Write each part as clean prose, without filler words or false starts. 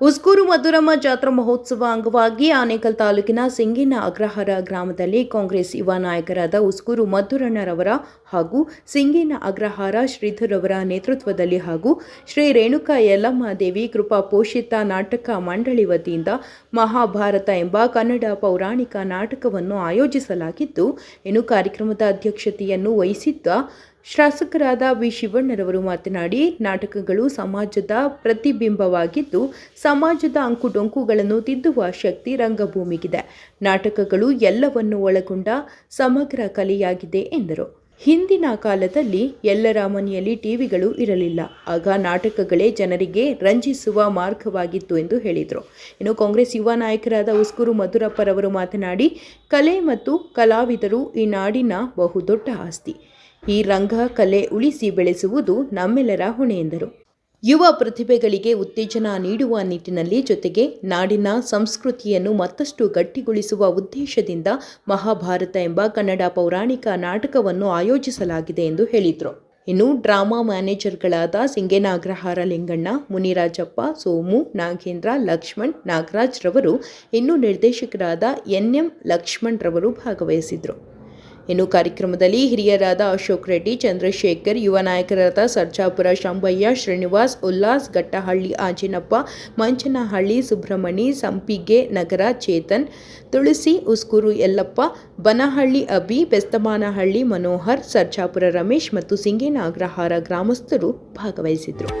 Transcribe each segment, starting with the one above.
ಉಸ್ಕೂರು ಮಧುರಮ್ಮ ಜಾತ್ರಾ ಮಹೋತ್ಸವ ಅಂಗವಾಗಿ ಆನೇಕಲ್ ತಾಲೂಕಿನ ಸಿಂಗಿನ ಅಗ್ರಹಾರ ಗ್ರಾಮದಲ್ಲಿ ಕಾಂಗ್ರೆಸ್ ಯುವ ನಾಯಕರಾದ ಉಸ್ಕೂರು ಮಧುರಣ್ಣರವರ ಹಾಗೂ ಸಿಂಗಿನ ಅಗ್ರಹಾರ ಶ್ರೀಧರವರ ನೇತೃತ್ವದಲ್ಲಿ ಹಾಗೂ ಶ್ರೀ ರೇಣುಕಾ ಯಲ್ಲಮ್ಮ ದೇವಿ ಕೃಪಾ ಪೋಷಿತ ನಾಟಕ ಮಂಡಳಿ ವತಿಯಿಂದ ಮಹಾಭಾರತ ಎಂಬ ಕನ್ನಡ ಪೌರಾಣಿಕ ನಾಟಕವನ್ನು ಆಯೋಜಿಸಲಾಗಿದ್ದು, ಇನ್ನು ಕಾರ್ಯಕ್ರಮದ ಅಧ್ಯಕ್ಷತೆಯನ್ನು ವಹಿಸಿದ್ದ ಶಾಸಕರಾದ ವಿ ಶಿವಣ್ಣರವರು ಮಾತನಾಡಿ, ನಾಟಕಗಳು ಸಮಾಜದ ಪ್ರತಿಬಿಂಬವಾಗಿದ್ದು, ಸಮಾಜದ ಅಂಕುಡೊಂಕುಗಳನ್ನು ತಿದ್ದುವ ಶಕ್ತಿ ರಂಗಭೂಮಿಗಿದೆ. ನಾಟಕಗಳು ಎಲ್ಲವನ್ನು ಒಳಗೊಂಡ ಸಮಗ್ರ ಕಲೆಯಾಗಿದೆ ಎಂದರು. ಹಿಂದಿನ ಕಾಲದಲ್ಲಿ ಎಲ್ಲರ ಮನೆಯಲ್ಲಿ ಟಿವಿಗಳು ಇರಲಿಲ್ಲ. ಆಗ ನಾಟಕಗಳೇ ಜನರಿಗೆ ರಂಜಿಸುವ ಮಾರ್ಗವಾಗಿತ್ತು ಎಂದು ಹೇಳಿದರು. ಇನ್ನು ಕಾಂಗ್ರೆಸ್ ಯುವ ನಾಯಕರಾದ ಉಸ್ಕೂರು ಮಧುರಪ್ಪರವರು ಮಾತನಾಡಿ, ಕಲೆ ಮತ್ತು ಕಲಾವಿದರು ಈ ನಾಡಿನ ಬಹುದೊಡ್ಡ ಆಸ್ತಿ. ಈ ರಂಗ ಕಲೆ ಉಳಿಸಿ ಬೆಳೆಸುವುದು ನಮ್ಮೆಲ್ಲರ ಹೊಣೆ ಎಂದರು. ಯುವ ಪ್ರತಿಭೆಗಳಿಗೆ ಉತ್ತೇಜನ ನೀಡುವ ನಿಟ್ಟಿನಲ್ಲಿ ಜೊತೆಗೆ ನಾಡಿನ ಸಂಸ್ಕೃತಿಯನ್ನು ಮತ್ತಷ್ಟು ಗಟ್ಟಿಗೊಳಿಸುವ ಉದ್ದೇಶದಿಂದ ಮಹಾಭಾರತ ಎಂಬ ಕನ್ನಡ ಪೌರಾಣಿಕ ನಾಟಕವನ್ನು ಆಯೋಜಿಸಲಾಗಿದೆ ಎಂದು ಹೇಳಿದರು. ಇನ್ನು ಡ್ರಾಮಾ ಮ್ಯಾನೇಜರ್ಗಳಾದ ಸಿಂಗೇನ ಅಗ್ರಹಾರ ಲಿಂಗಣ್ಣ, ಮುನಿರಾಜಪ್ಪ, ಸೋಮು, ನಾಗೇಂದ್ರ, ಲಕ್ಷ್ಮಣ್, ನಾಗರಾಜ್ ರವರು, ಇನ್ನು ನಿರ್ದೇಶಕರಾದ ಎನ್.ಎಂ. ಲಕ್ಷ್ಮಣ್ ರವರು ಭಾಗವಹಿಸಿದರು. ಇನ್ನು ಕಾರ್ಯಕ್ರಮದಲ್ಲಿ ಹಿರಿಯರಾದ ಅಶೋಕ್ ರೆಡ್ಡಿ, ಚಂದ್ರಶೇಖರ್, ಯುವ ನಾಯಕರಾದ ಸರ್ಜಾಪುರ ಶಂಭಯ್ಯ, ಶ್ರೀನಿವಾಸ್, ಉಲ್ಲಾಸ್, ಗಟ್ಟಹಳ್ಳಿ ಆಂಜಿನಪ್ಪ, ಮಂಚನಹಳ್ಳಿ ಸುಬ್ರಹ್ಮಣಿ, ಸಂಪಿಗೆ ನಗರ ಚೇತನ್, ತುಳಸಿ, ಉಸ್ಕೂರು ಯಲ್ಲಪ್ಪ, ಬನಹಳ್ಳಿ ಅಭಿ, ಬೆಸ್ತಮಾನಹಳ್ಳಿ ಮನೋಹರ್, ಸರ್ಜಾಪುರ ರಮೇಶ್ ಮತ್ತು ಸಿಂಗೇನ ಅಗ್ರಹಾರ ಗ್ರಾಮಸ್ಥರು ಭಾಗವಹಿಸಿದರು.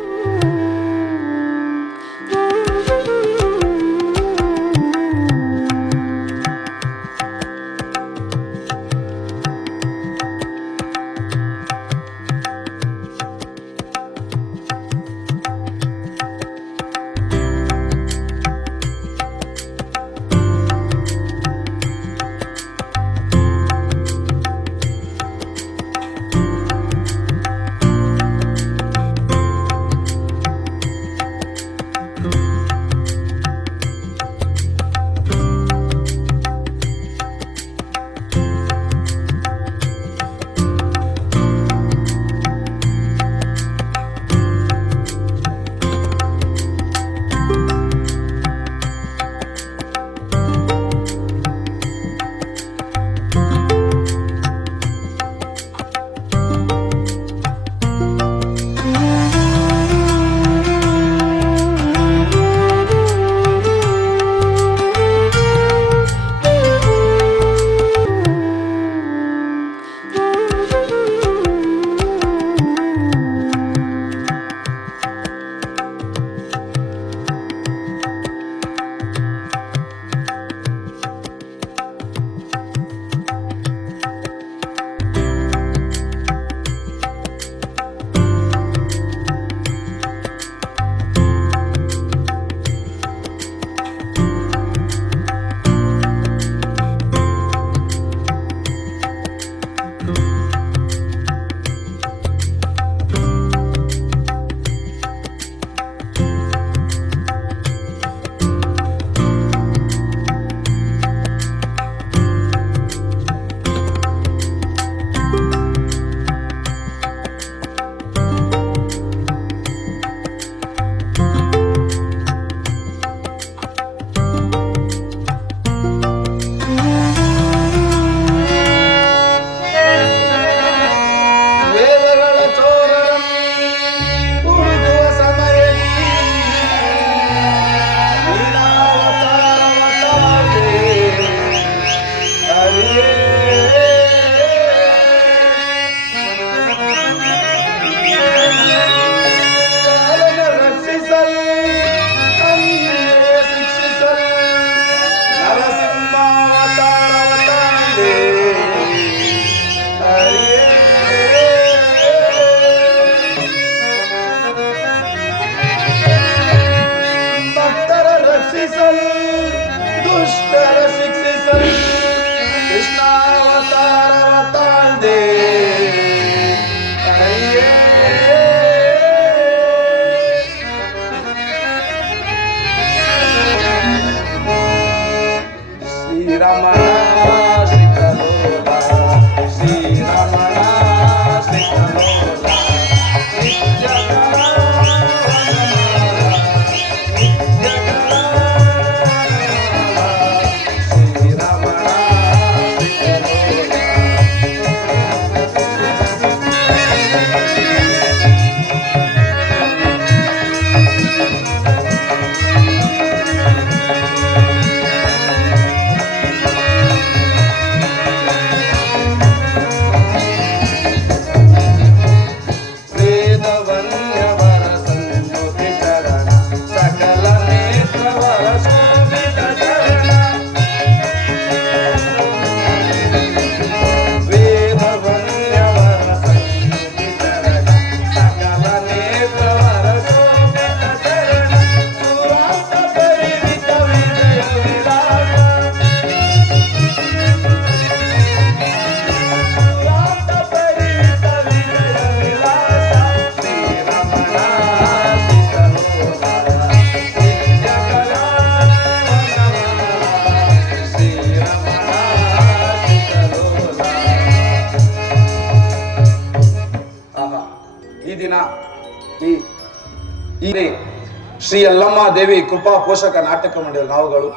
ಶ್ರೀ ಯಲ್ಲಮ್ಮ ದೇವಿ ಕೃಪಾ ಪೋಷಕ ನಾಟಕ ಮಂಡಳಿ ನಾವುಗಳು,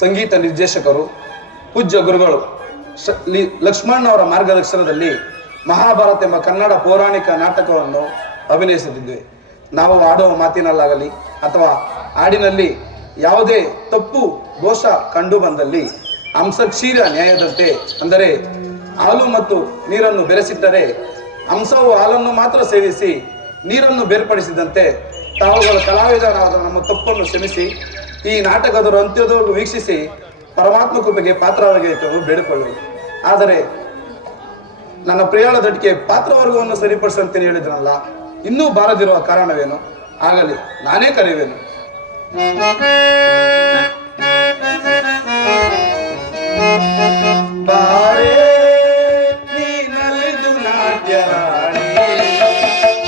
ಸಂಗೀತ ನಿರ್ದೇಶಕರು, ಪೂಜ್ಯ ಗುರುಗಳು ಲಕ್ಷ್ಮಣ್ ಅವರ ಮಾರ್ಗದರ್ಶನದಲ್ಲಿ ಮಹಾಭಾರತ ಎಂಬ ಕನ್ನಡ ಪೌರಾಣಿಕ ನಾಟಕವನ್ನು ಅಭಿನಯಿಸುತ್ತಿದ್ದೇವೆ. ನಾವು ಆಡುವ ಮಾತಿನಲ್ಲಾಗಲಿ ಅಥವಾ ಹಾಡಿನಲ್ಲಿ ಯಾವುದೇ ತಪ್ಪು ದೋಷ ಕಂಡು ಬಂದಲ್ಲಿ ಹಂಸಕ್ಷೀರ ನ್ಯಾಯದಂತೆ, ಅಂದರೆ ಹಾಲು ಮತ್ತು ನೀರನ್ನು ಬೆರೆಸಿಟ್ಟರೆ ಹಂಸವು ಹಾಲನ್ನು ಮಾತ್ರ ಸೇವಿಸಿ ನೀರನ್ನು ಬೇರ್ಪಡಿಸಿದಂತೆ ತಾವುಗಳ ಕಲಾವಿದರಾದ ನಮ್ಮ ತಪ್ಪನ್ನು ಕ್ಷಮಿಸಿ ಈ ನಾಟಕದ ಅಂತ್ಯದವರೆಗೂ ವೀಕ್ಷಿಸಿ ಪರಮಾತ್ಮ ಕೃಪೆಗೆ ಪಾತ್ರವಾಗಿ ಬೇಡಿಕೊಳ್ಳುವುದು. ಆದರೆ ನನ್ನ ಪ್ರಿಯಾಳ ದಟ್ಟಿಗೆ ಪಾತ್ರವರ್ಗವನ್ನು ಸರಿಪಡಿಸಂತೇನೆ ಹೇಳಿದ್ರಲ್ಲ, ಇನ್ನೂ ಬಾರದಿರುವ ಕಾರಣವೇನು? ಆಗಲಿ, ನಾನೇ ಕರೆಯುವೆನು. ಬಾರೇ ನೀನಲಿದು ನಾಟ್ಯ ರಾಣಿ,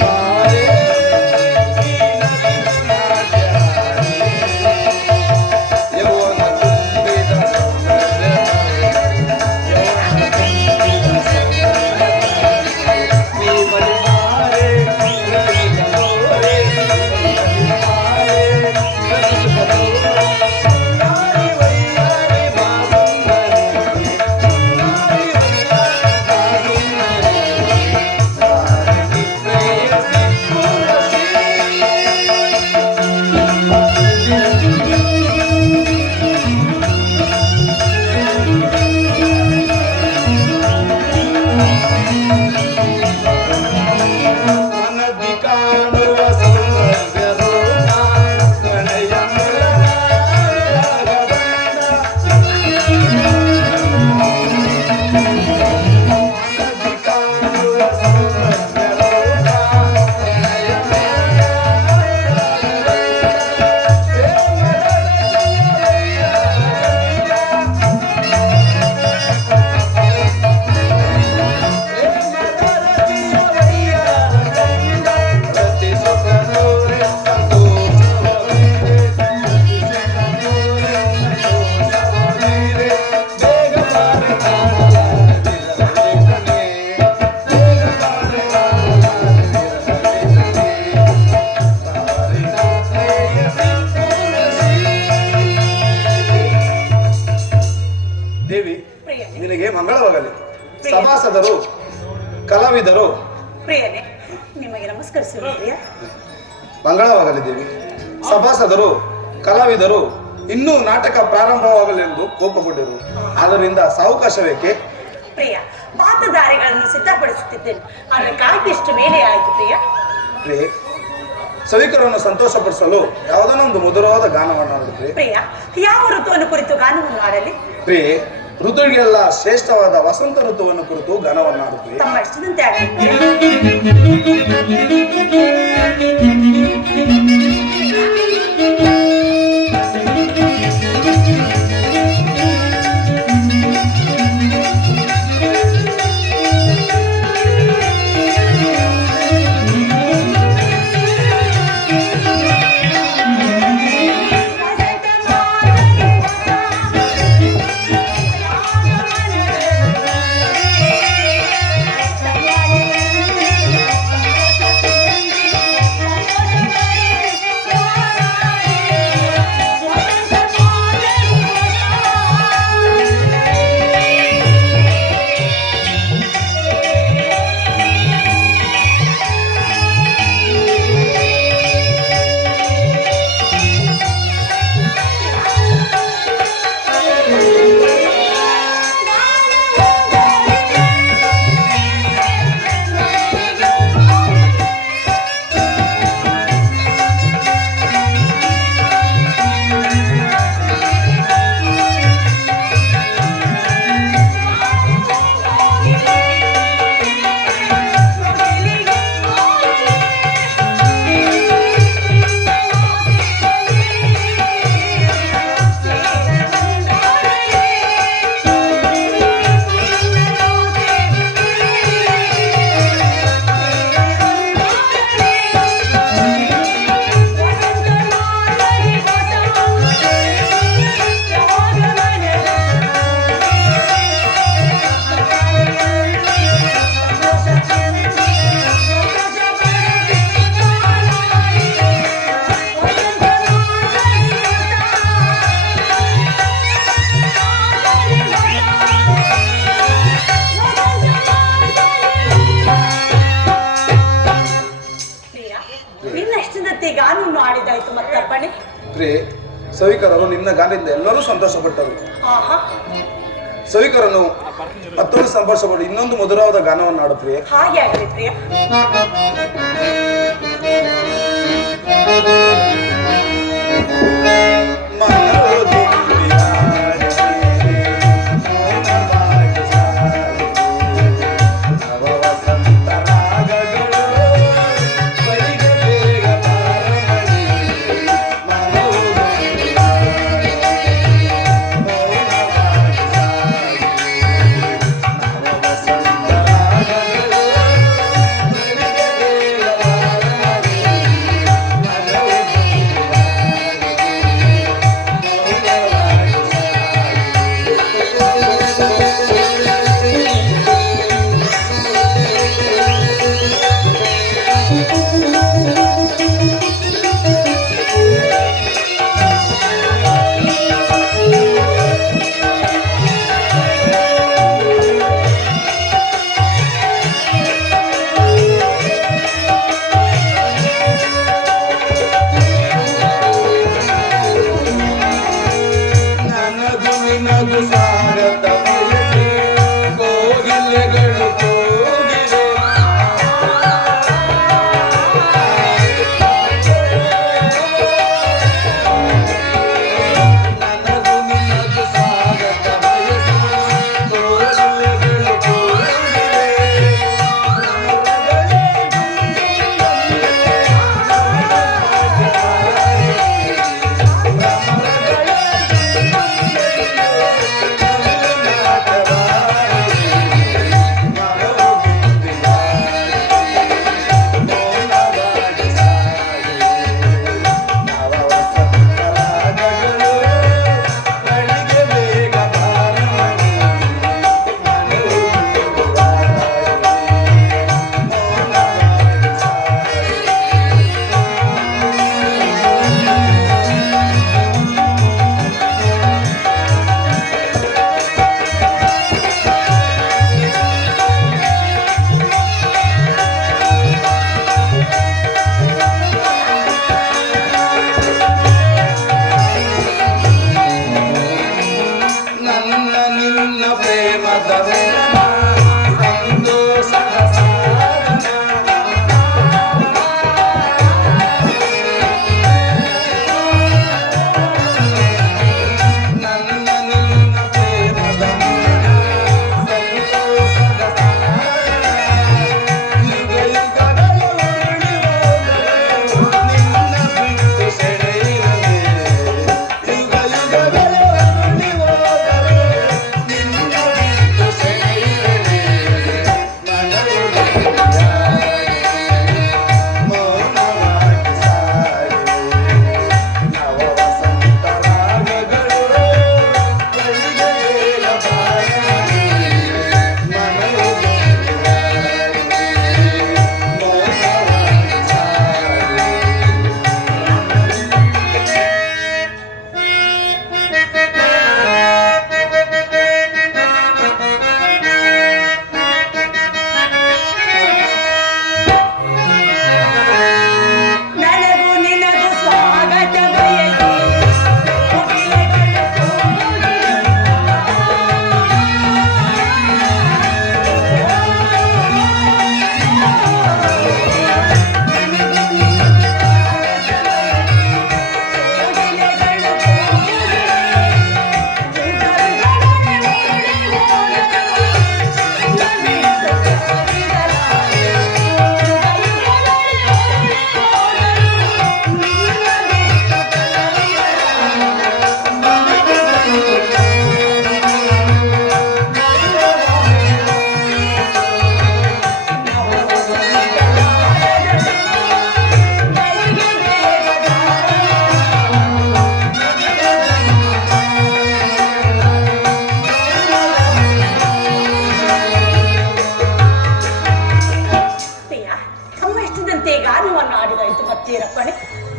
ಬಾರೇ ನೀನಲಿದು ನಾಟ್ಯ ರಾಣಿ, ಯೌವನ ತುಂಬಿದ ಸೌಂದರ್ಯ, ಯೌವನ ತುಂಬಿದ ಸೌಂದರ್ಯ, ನೀ ಬಲಿ ಬಾರೇ ಕಲಿತ ತೋರೆ, ಬಲಿ ಬಾರೇ ಕಲಿತ ತೋರೆ, ನಾರಿ ವೈಯಾರಿ ಬಾಗುಂದರೆ, ನಾರಿ ವೈಯಾರಿ ಬಾಗುಂದರೆ, ಬಾರಿ ಪ್ರೇಯಸಿ ತುಳಸಿ. ಮನದಿ ಕಾಣುವ ಸೌಂದರ್ಯ ರೋಗ, ಪ್ರಣಯ ಮಿಲನ ರಾಗಬಂಧ. ಮನದಿ ಕಾಣುವ ಸೌಂದರ್ಯ ರೋಗ, ಪ್ರಣಯ ಮಿಲನ ರಾಗಬಂಧ. ಪ್ರೇಮದ ರತಿಯ ದೇವಿ, ನಿನಗೆ ಮಂಗಳವಾಗಲಿ. ಸಭಾಸದರು, ಕಲಾವಿದರು, ಪ್ರಿಯನೇ, ನಿಮಗೆ ನಮಸ್ಕರಿಸುವುದು ಪ್ರಿಯ. ಮಂಗಳವಾಗಲಿ ದೇವಿ. ಸಭಾಸದರು, ಕಲಾವಿದರು ಇನ್ನೂ ನಾಟಕ ಪ್ರಾರಂಭವಾಗಲೆಂದು ಕೋಪಗೊಂಡಿರು. ಆದ್ದರಿಂದ ಸಾವಕಾಶವೇಕೆ? ಪ್ರಿಯ, ಪಾತ್ರಧಾರಿಗಳನ್ನು ಸಿದ್ಧಪಡಿಸುತ್ತಿದ್ದೇನೆ. ಅದಕ್ಕಾಗಿ ಇಷ್ಟು ಮೇಲೆ ಆಯಿತು ಪ್ರಿಯ. ಪ್ರಿಯೆ, ಸಭಿಕರನ್ನು ಸಂತೋಷಪಡಿಸಲು ಯಾವುದನ್ನೊಂದು ಮಧುರವಾದ ಗಾನವನ್ನು ಆಡುತ್ರಿ. ಪ್ರಿಯ, ಯಾವ ಋತುವನ್ನು ಕುರಿತು ಗಾನವನ್ನು ಆಡಲಿ? ಪ್ರಿಯೆ, ಋತುಗಳಿಗೆಲ್ಲ ಶ್ರೇಷ್ಠವಾದ ವಸಂತ ಋತುವನ್ನು ಕುರಿತು ಗಾನವನ್ನು ಆಡುತ್ರಿ. ತಮ್ಮ ಇಷ್ಟದಂತೆ ಆಗಲಿ. ಪ್ರಿಯೆ, ಸಭಿಕರರು ನಿನ್ನ ಗಾನದಿಂದ ಎಲ್ಲರೂ ಸಂತೋಷಪಟ್ಟರು. ಆಹಾ, ಸಭಿಕರನ್ನು ಮತ್ತೊಂದು ಸಂತೋಷಪಟ್ಟು ಇನ್ನೊಂದು ಮಧುರವಾದ ಗಾನವನ್ನು ಹಾಡು ಪ್ರಿಯೆ. ಹಾಗೆ ಆಗಲಿ ಪ್ರಿಯ.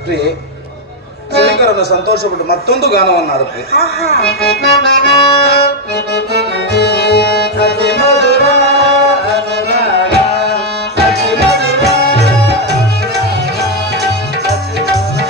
ಪ್ರಿಯೆ, ಸಭಿಕರನ್ನು ಸಂತೋಷಪಟ್ಟು ಮತ್ತೊಂದು ಗಾನವನ್ನು ಹಾಡುತ್ತೆ. ಆಹಾ, ಅತಿ ಮಧುರ ಅನುರಾಗ, ಅತಿ ಮಧುರ ಅನುರಾಗ, ಅತಿ ಮಧುರ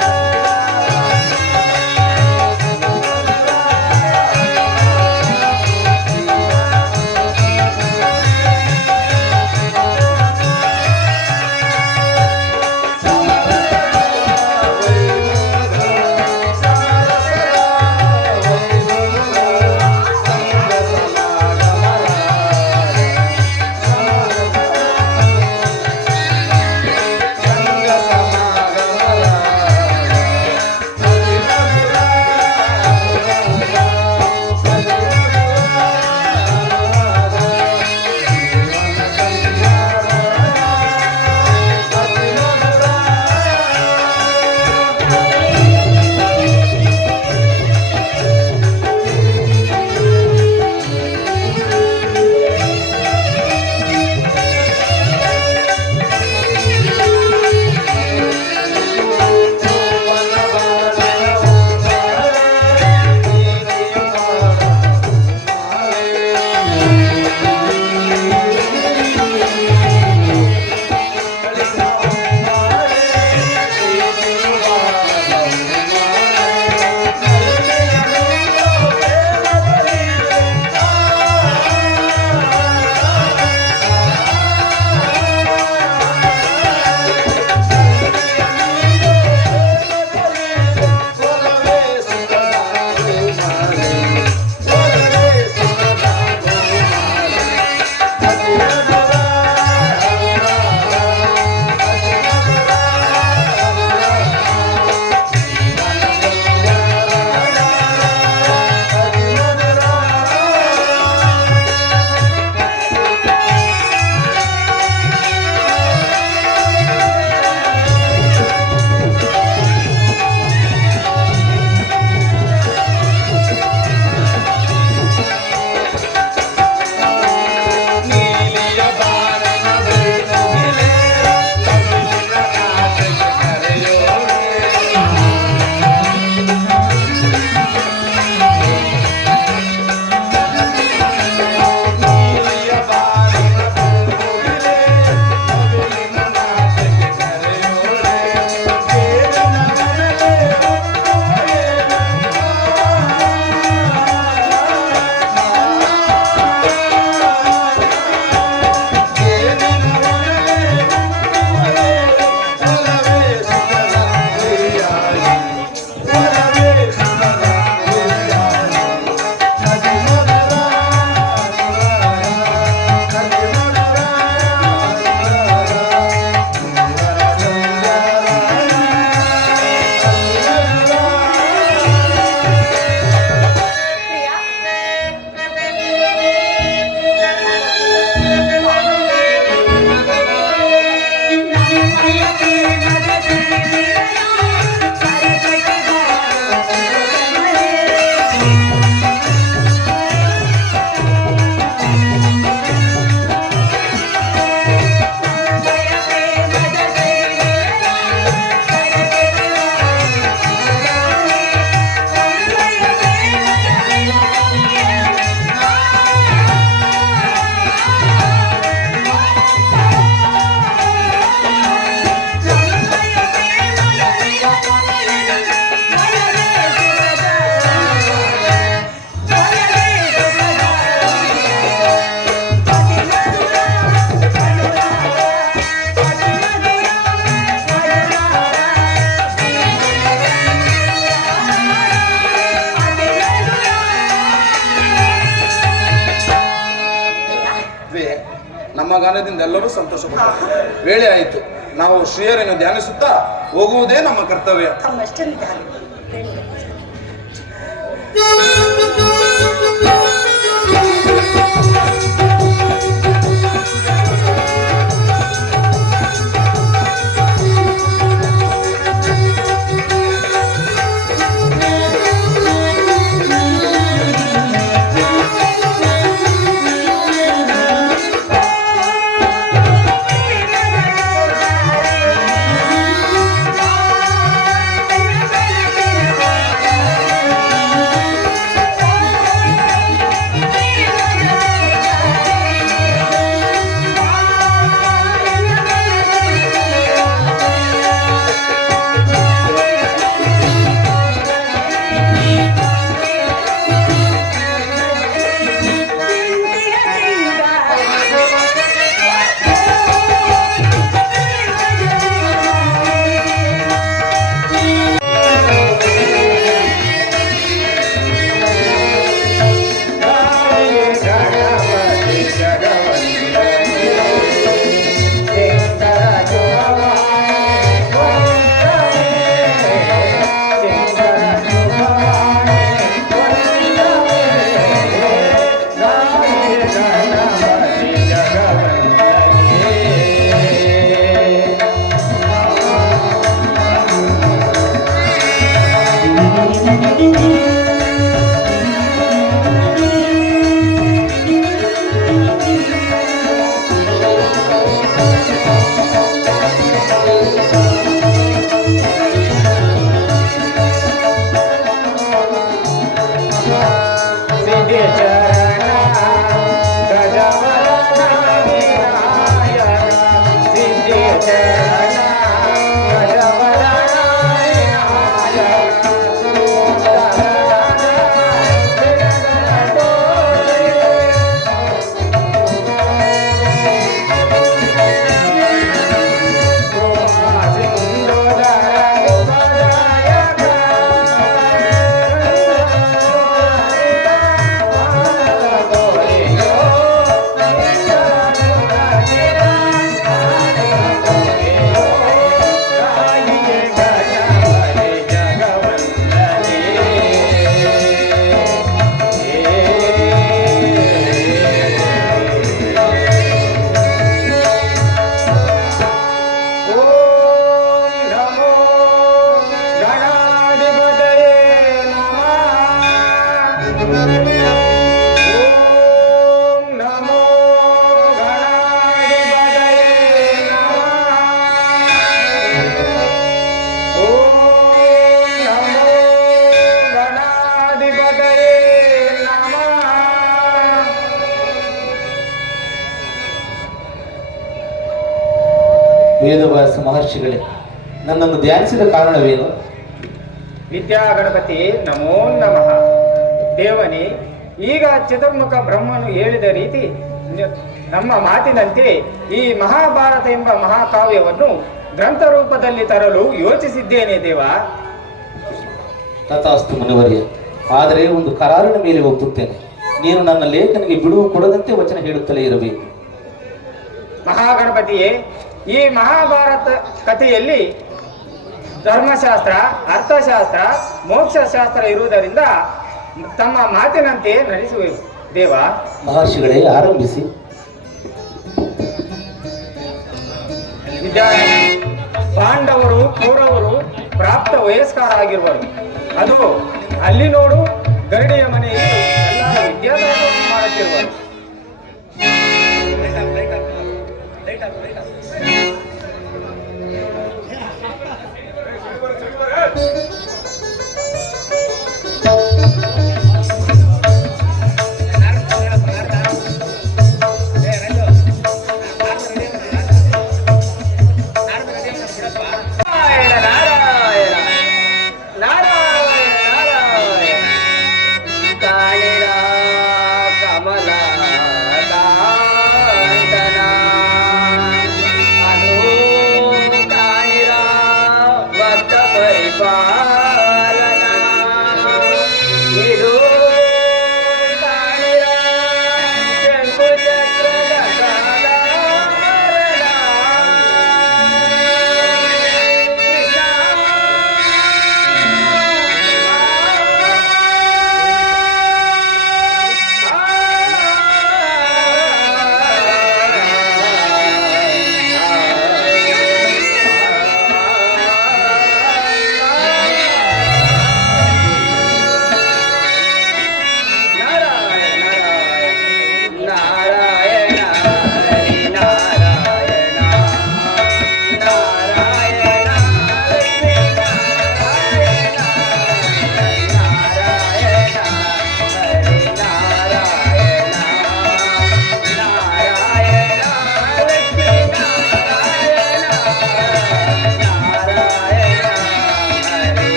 ನಮ್ಮ ಗಾನದಿಂದ ಎಲ್ಲರೂ ಸಂತೋಷಪಡ್ತಾರೆ. ವೇಳೆ ಆಯಿತು, ನಾವು ಶ್ರೀಯರನ್ನು ಧ್ಯಾನಿಸುತ್ತಾ ಹೋಗುವುದೇ ನಮ್ಮ ಕರ್ತವ್ಯ. ತಮ್ಮಷ್ಟನ್ನು ಧ್ಯಾನ. ವೇದವ್ಯಾಸ ಮಹರ್ಷಿಗಳೇ, ನನ್ನನ್ನು ಧ್ಯಾನಿಸಿದ ಕಾರಣವೇನು? ವಿದ್ಯಾ ಗಣಪತಿ ನಮೋ ನಮಃ. ದೇವನೇ, ಈಗ ಚತುರ್ಮುಖ ಬ್ರಹ್ಮನು ಹೇಳಿದ ರೀತಿ ನಮ್ಮ ಮಾತಿನಂತೆ ಈ ಮಹಾಭಾರತ ಎಂಬ ಮಹಾಕಾವ್ಯವನ್ನು ಗ್ರಂಥ ರೂಪದಲ್ಲಿ ತರಲು ಯೋಚಿಸಿದ್ದೇನೆ ದೇವ. ತಥಾಸ್ತು ಮುನಿವರ್ಯ. ಆದರೆ ಒಂದು ಕರಾರಿನ ಮೇಲೆ ಒಪ್ಪುತ್ತೇನೆ. ನೀನು ನನ್ನ ಲೇಖನಿಗೆ ಬಿಡುವು ಕೊಡದಂತೆ ವಚನ ಹೇಳುತ್ತಲೇ ಇರಬೇಕು. ಮಹಾಗಣಪತಿಯೇ, ಈ ಮಹಾಭಾರತ ಕಥೆಯಲ್ಲಿ ಧರ್ಮಶಾಸ್ತ್ರ, ಅರ್ಥಶಾಸ್ತ್ರ, ಮೋಕ್ಷಶಾಸ್ತ್ರ ಇರುವುದರಿಂದ ತಮ್ಮ ಮಾತಿನಂತೆ ನಡೆಸುವೆವು ದೇವ. ಮಹರ್ಷಿಗಳೇ, ಆರಂಭಿಸಿ. ಪಾಂಡವರು ಕೌರವರು ಪ್ರಾಪ್ತ ವಯಸ್ಕರಾಗಿರುವರು. ಅದು ಅಲ್ಲಿ ನೋಡು ಗರಡಿಯ ಮನೆಯಲ್ಲಿ ಎಲ್ಲರ ವಿದ್ಯಾಭ್ಯಾಸವನ್ನು ಮಾಡುತ್ತಿರುವರು.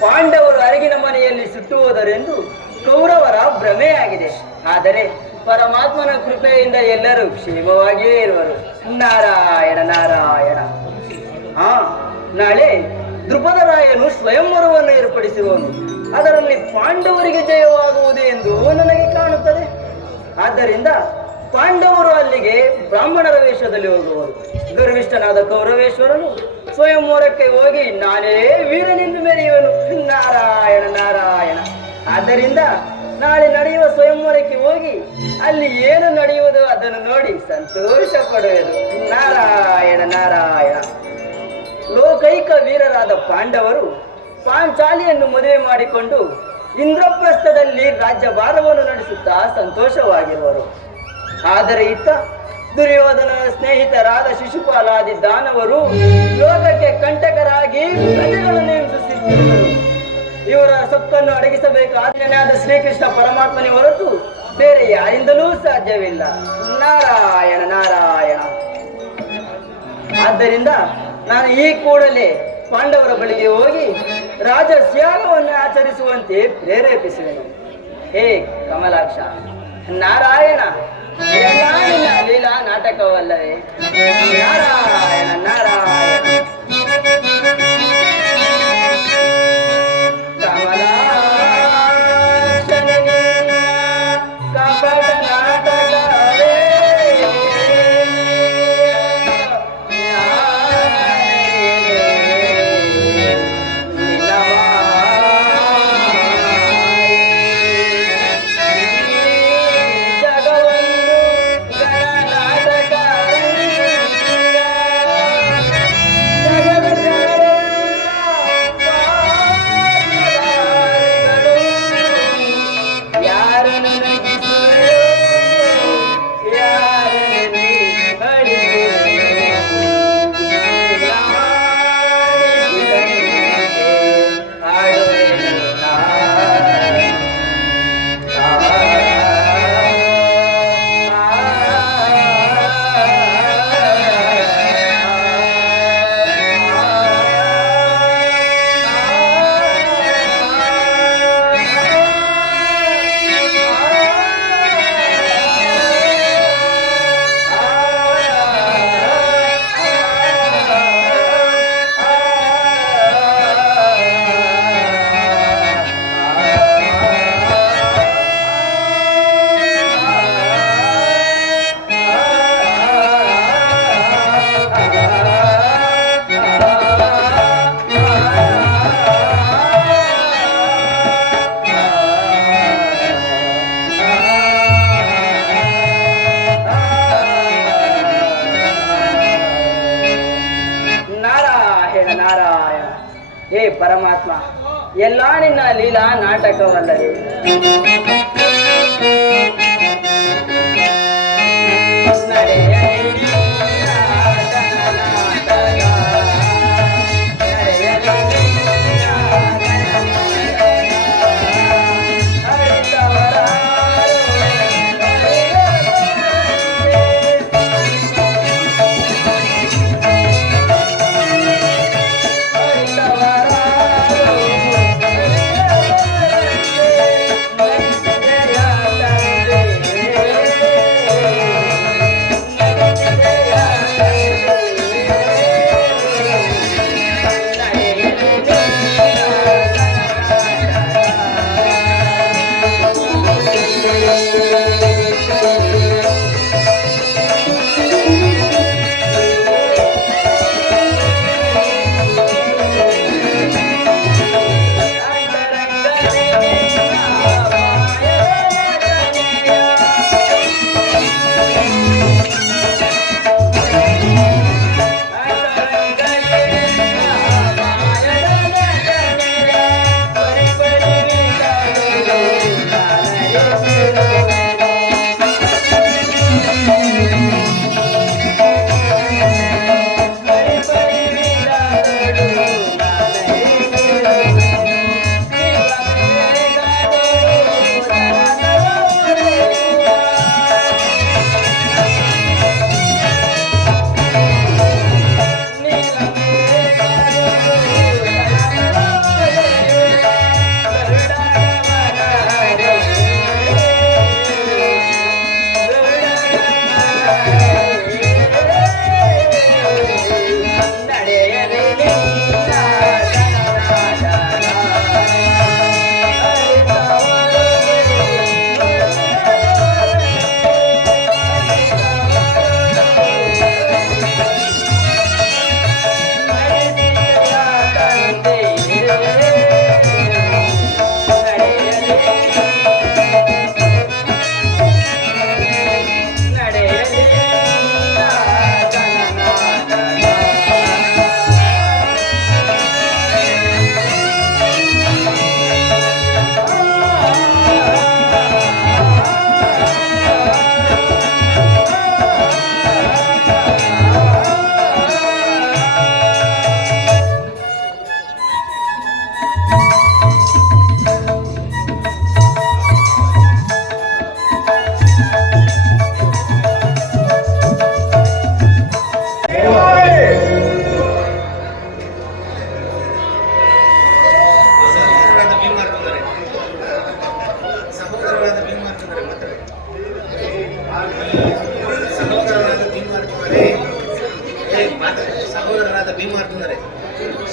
ಪಾಂಡವರು ಅರಗಿನ ಮನೆಯಲ್ಲಿ ಸುಟ್ಟು ಹೋದರೆಂದು ಕೌರವರ ಭ್ರಮೆಯಾಗಿದೆ. ಆದರೆ ಪರಮಾತ್ಮನ ಕೃಪೆಯಿಂದ ಎಲ್ಲರೂ ಕ್ಷೇಮವಾಗಿಯೇ ಇರುವರು. ನಾರಾಯಣ ನಾರಾಯಣ. ಹಾ, ನಾಳೆ ದ್ರುಪದರಾಯನು ಸ್ವಯಂವರವನ್ನು ಏರ್ಪಡಿಸುವನು. ಅದರಲ್ಲಿ ಪಾಂಡವರಿಗೆ ಜಯವಾಗುವುದು ಎಂದು ನನಗೆ ಕಾಣುತ್ತದೆ. ಆದ್ದರಿಂದ ಪಾಂಡವರು ಅಲ್ಲಿಗೆ ಬ್ರಾಹ್ಮಣರ ವೇಷದಲ್ಲಿ ಹೋಗುವರು. ಗರ್ವಿಷ್ಠನಾದ ಕೌರವೇಶ್ವರನು ಸ್ವಯಂವರಕ್ಕೆ ಹೋಗಿ ನಾನೇ ವೀರನೆಂದು ಮೆರೆಯುವನು. ನಾರಾಯಣ ನಾರಾಯಣ. ಆದ್ದರಿಂದ ನಾಳೆ ನಡೆಯುವ ಸ್ವಯಂವರಕ್ಕೆ ಹೋಗಿ ಅಲ್ಲಿ ಏನು ನಡೆಯುವುದು ಅದನ್ನು ನೋಡಿ ಸಂತೋಷ ಪಡುವುದು. ನಾರಾಯಣ ನಾರಾಯಣ. ಲೋಕೈಕ ವೀರರಾದ ಪಾಂಡವರು ಪಾಂಚಾಲಿಯನ್ನು ಮದುವೆ ಮಾಡಿಕೊಂಡು ಇಂದ್ರಪ್ರಸ್ಥದಲ್ಲಿ ರಾಜ್ಯಭಾರವನ್ನು ನಡೆಸುತ್ತಾ ಸಂತೋಷವಾಗಿರುವರು. ಆದರೆ ಇತ್ತ ದುರ್ಯೋಧನ ಸ್ನೇಹಿತರಾದ ಶಿಶುಪಾಲಾದಿ ದಾನವರು ಲೋಕಕ್ಕೆ ಕಂಟಕರಾಗಿ ಪ್ರಜೆಗಳನ್ನು ಹಿಂಸಿಸುತ್ತಿರುವರು. ಇವರ ಸೊಕ್ಕನ್ನು ಅಡಗಿಸಬೇಕಾದ ಶ್ರೀಕೃಷ್ಣ ಪರಮಾತ್ಮನೇ ಹೊರತು ಬೇರೆ ಯಾರಿಂದಲೂ ಸಾಧ್ಯವಿಲ್ಲ. ನಾರಾಯಣ ನಾರಾಯಣ. ಆದ್ದರಿಂದ ನಾನು ಈ ಕೂಡಲೇ ಪಾಂಡವರ ಬಳಿಗೆ ಹೋಗಿ ರಾಜಸ್ಯಾಗವನ್ನು ಆಚರಿಸುವಂತೆ ಪ್ರೇರೇಪಿಸುವೆನು. ಹೇ ಕಮಲಾಕ್ಷ, ನಾರಾಯಣ, ಇದೆಲ್ಲ ನಿನ್ನ ಲೀಲಾ ನಾಟಕವಲ್ಲವೇ? ನಾರಾಯಣ ನಾರಾಯಣ. ಹೇ ಪರಮಾತ್ಮ, ಎಲ್ಲ ನಿನ್ನ ಲೀಲಾ ನಾಟಕವಲ್ಲವೇ?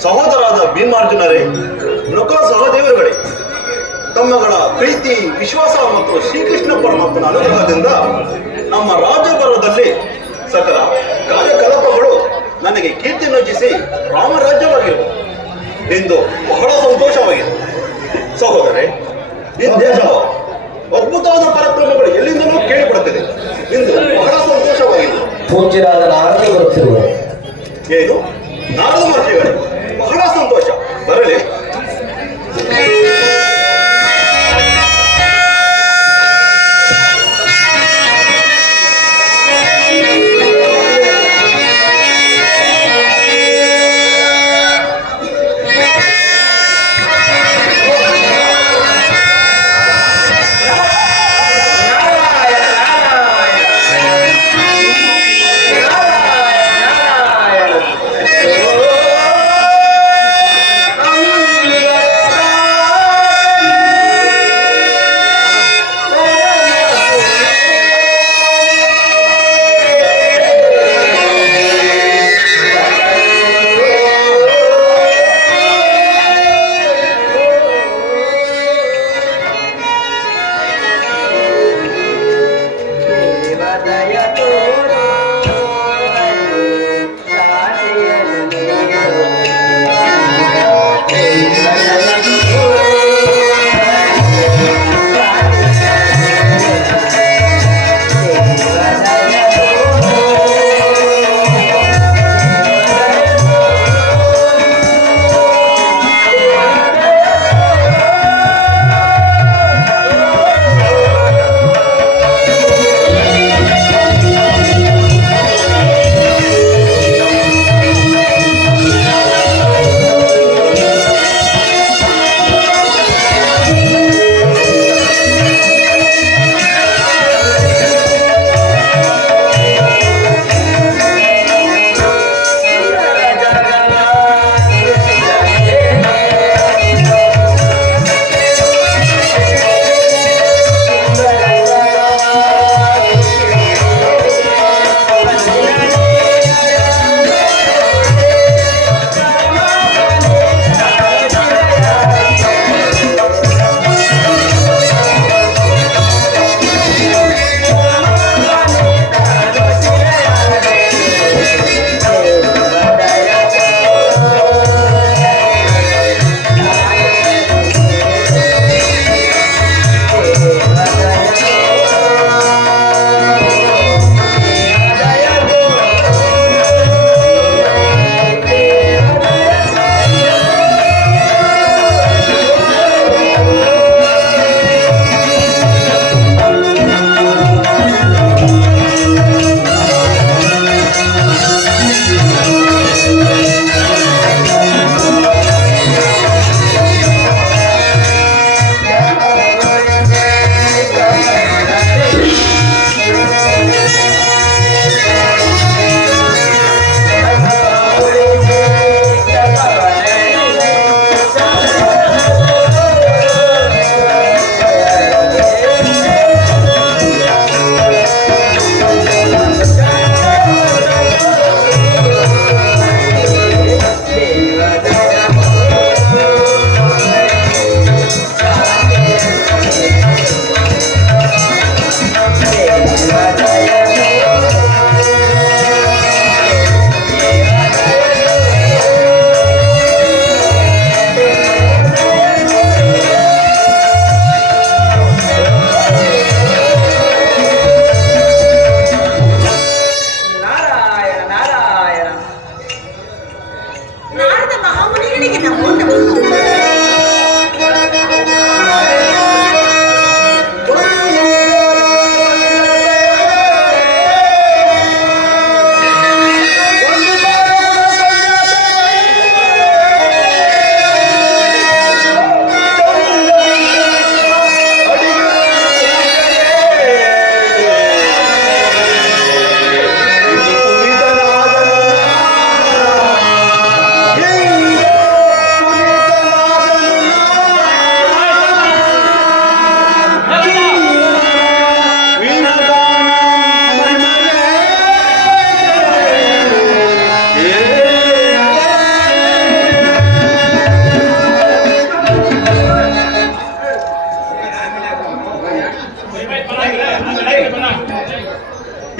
ಸಹೋದರಾದ ಭೀಮಾರ್ಜುನರೇ, ನಕುಲ ಸಹದೇವರುಗಳೇ, ತಮ್ಮಗಳ ಪ್ರೀತಿ, ವಿಶ್ವಾಸ ಮತ್ತು ಶ್ರೀಕೃಷ್ಣ ಪರಮಾತ್ಮನ ಅನುಗ್ರಹದಿಂದ ನಮ್ಮ ರಾಜ್ಯಭರದಲ್ಲಿ ಸಕಲ ಕಾರ್ಯಕಲಾಪಗಳು ನನಗೆ ಕೀರ್ತಿ ನಜಿಸಿ ರಾಮರಾಜ್ಯವಾಗಿರುವುದು ಎಂದು ಬಹಳ ಸಂತೋಷವಾಗಿದೆ. ಸಹೋದರೇ, ಈ ದೇಶವು ಅದ್ಭುತವಾದ ಪರಾಕ್ರಮಗಳು ಎಲ್ಲಿಂದಲೂ ಕೇಳಿಬರುತ್ತಿದೆ ಎಂದು ಬಹಳ ಸಂತೋಷವಾಗಿದೆ. ಪೂಜ್ಯರಾದ ನಾರದರು ಬರುತ್ತಿರುವರು. ಏನು? ನಾರದ ಮಹರ್ಷಿಗಳೇ, ಬಹಳ ಸಂತೋಷ. ಬರಲಿ. ನಾರಾಯಣ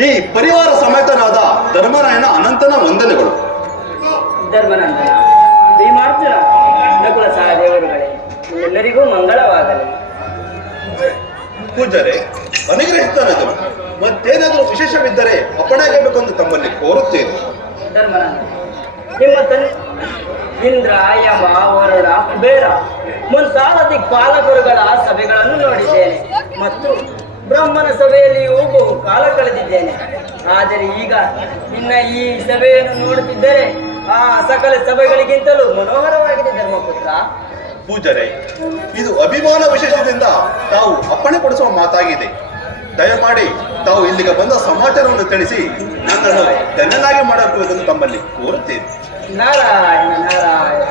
ಈ ಪರಿವಾರ ಸಮೇತನಾದ ಧರ್ಮರಾಯನ ಅನಂತನ ವಂದನೆಗಳು. ಧರ್ಮನಂದನ, ಭೀಮಾರ್ಜುನ, ನಕುಲ ಸಹದೇವರುಗಳೇ, ಎಲ್ಲರಿಗೂ ಮಂಗಳವಾಗಲಿ. ಪೂಜಾರೆ, ಅನುಗ್ರಹಿತನಾದರು ಮತ್ತೇನಾದರೂ ವಿಶೇಷವಿದ್ದರೆ ಅಪ್ಪಣೆಯಾಗಬೇಕೆಂದು ತಮ್ಮಲ್ಲಿ ಕೋರುತ್ತೇನೆ. ಧರ್ಮನಂದನ, ನಿಮ್ಮ ಇಂದ್ರ, ಯಮ, ವರುಣ, ಕುಬೇರ ಮುಂತಾದ ದಿಕ್ಪಾಲಕರುಗಳ ಸಭೆಗಳನ್ನು ನೋಡಿದ್ದೇನೆ ಮತ್ತು ಬ್ರಹ್ಮನ ಸಭೆಯಲ್ಲಿಯೂ ಬಹು ಕಾಲ ಕಳೆದಿದ್ದೇನೆ. ಆದರೆ ಈಗ ನಿನ್ನ ಈ ಸಭೆಯನ್ನು ನೋಡುತ್ತಿದ್ದರೆ ಆ ಸಕಲ ಸಭೆಗಳಿಗಿಂತಲೂ ಮನೋಹರವಾಗಿದೆ ಧರ್ಮಪುತ್ರ. ಪೂಜಾರೆ, ಇದು ಅಭಿಮಾನ ವಿಶೇಷದಿಂದ ತಾವು ಅಪ್ಪಣೆ ಕೊಡಿಸುವ ಮಾತಾಗಿದೆ. ದಯಮಾಡಿ ತಾವು ಇಲ್ಲಿಗೆ ಬಂದ ಸಮಾಚಾರವನ್ನು ತಿಳಿಸಿ ನನ್ನನ್ನು ಧನ್ಯನಾಗಿ ಮಾಡಬೇಕೆಂದು ತಮ್ಮಲ್ಲಿ ಕೋರುತ್ತೇನೆ. ನಾರಾಯಣ ನಾರಾಯಣ.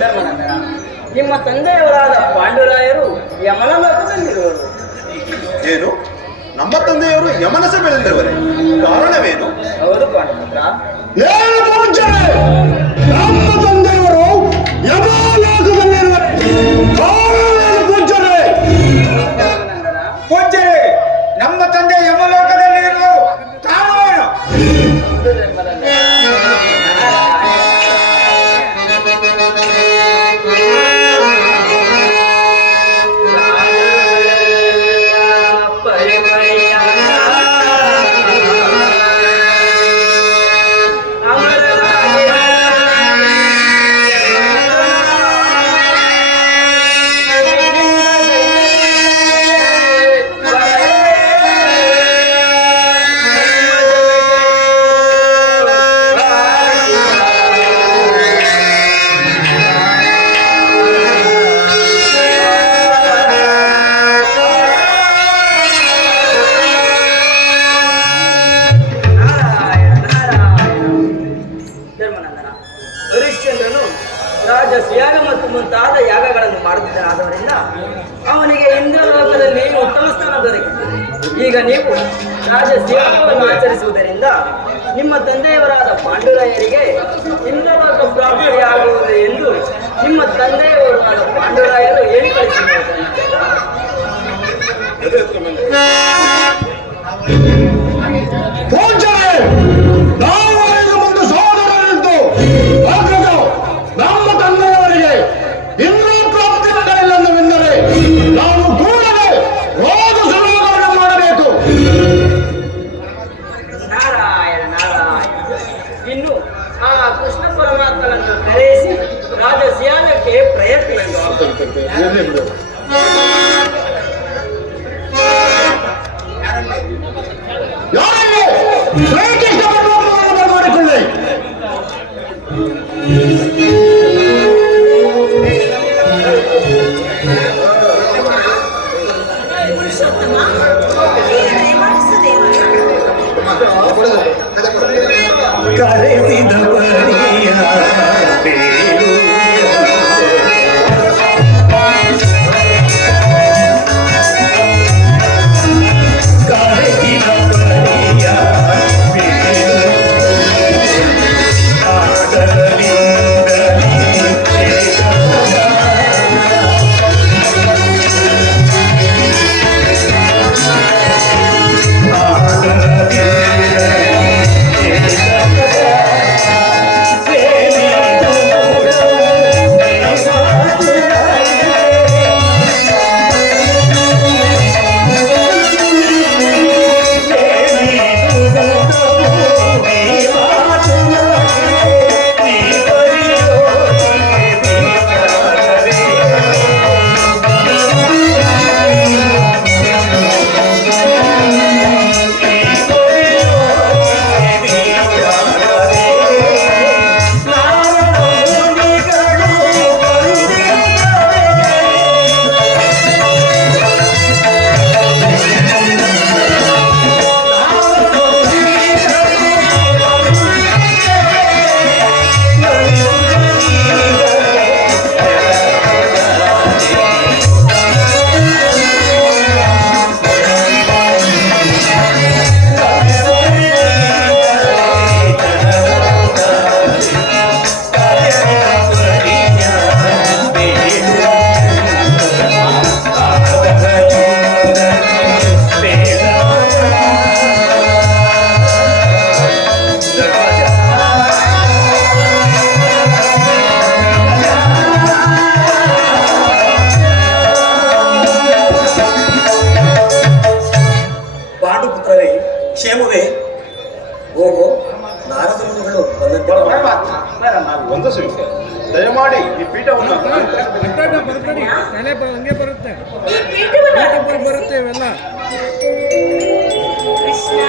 ಧರ್ಮನಂದನ, ನಿಮ್ಮ ತಂದೆಯವರಾದ ಪಾಂಡುರಾಯರು ಯಮನ ಲೋಕದಲ್ಲಿರುವರು. ಏನು, ನಮ್ಮ ತಂದೆಯವರು ಯಮನ ಸಭೆಯಲ್ಲಿರುವರೆ? ಕಾರಣವೇನು? ಹೌದು ಪಾಂಡುಪುತ್ರ. ನಮ್ಮ ತಂದೆಯವರು ಯಮಲೋಕದಲ್ಲಿರುವರೆ. ಕಾರಣವೇನು ಪೂಜ್ಯರೇ? ಧರ್ಮನಂದನ, ಪೂಜ್ಯರೇ, ನಮ್ಮ ತಂದೆ ಯಮಲೋಕದಲ್ಲಿ ಇರುವ ಕಾರಣವೇನು? ಹೌದು ಧರ್ಮನಂದನ. ಹರಿಶ್ಚಂದ್ರನು ರಾಜಸ್ಯಾಗ ಮತ್ತು ಮುಂತಾದ ಯಾಗಗಳನ್ನು ಮಾಡುತ್ತಿದ್ದನಾದವರಿಂದ ಅವನಿಗೆ ಇಂದ್ರಲೋಕದಲ್ಲಿ ಉತ್ತಮ ಸ್ಥಾನ ದೊರಕಿತು. ಈಗ ನೀವು ರಾಜಸ್ಯಾಗವನ್ನು ಆಚರಿಸುವುದರಿಂದ ನಿಮ್ಮ ತಂದೆಯವರಾದ ಪಾಂಡುರಾಯರಿಗೆ ಇಂದ್ರಲೋಕ ಪ್ರಾಪ್ತಿಯಾಗುವುದು ಎಂದು ನಿಮ್ಮ ತಂದೆಯವರಾದ ಪಾಂಡುರಾಯರು ಹೇಳಿ ಕಳಿಸಿದ್ದಾರೆ. ಪೂಜ್ಯರೇ, ನಾವು ಈಗ ಮುಂದೆ ಸಹೋದರರಿದ್ದು ನಮ್ಮ ತಂದೆಯವರಿಗೆ ಇನ್ನೂ ಪ್ರಾಪ್ತಿಯಾಗಲಿಲ್ಲವೆಂದರೆ ನಾವು ಕೂಡಲೇ ರೋಗ ಸುಲಭಗಳನ್ನು ಮಾಡಬೇಕು. ನಾರಾಯಣ ನಾರಾಯಣ. ಇನ್ನು ಆ ಕೃಷ್ಣ ಪರಮಾತ್ಮನನ್ನು ಕರೆಯಿಸಿ ರಾಜಸ್ಯಾಗಕ್ಕೆ ಪ್ರಯತ್ನಿಸಿ. ಯಾರಿಗೆ ಶ್ರೀಕೃಷ್ಣ ಪರಮಾತ್ಮನನ್ನು ಮಾಡಿಕೊಳ್ಳಿ. ಪುರುಷೋತ್ತಮ, ಹೀಗೆ ಮಾಡಿಸದೇವ. ಕರೆಸಿದ ಪರಿಯ ಬೇಡುವ ಪೀಠವನ್ನು ಕೃಷ್ಣ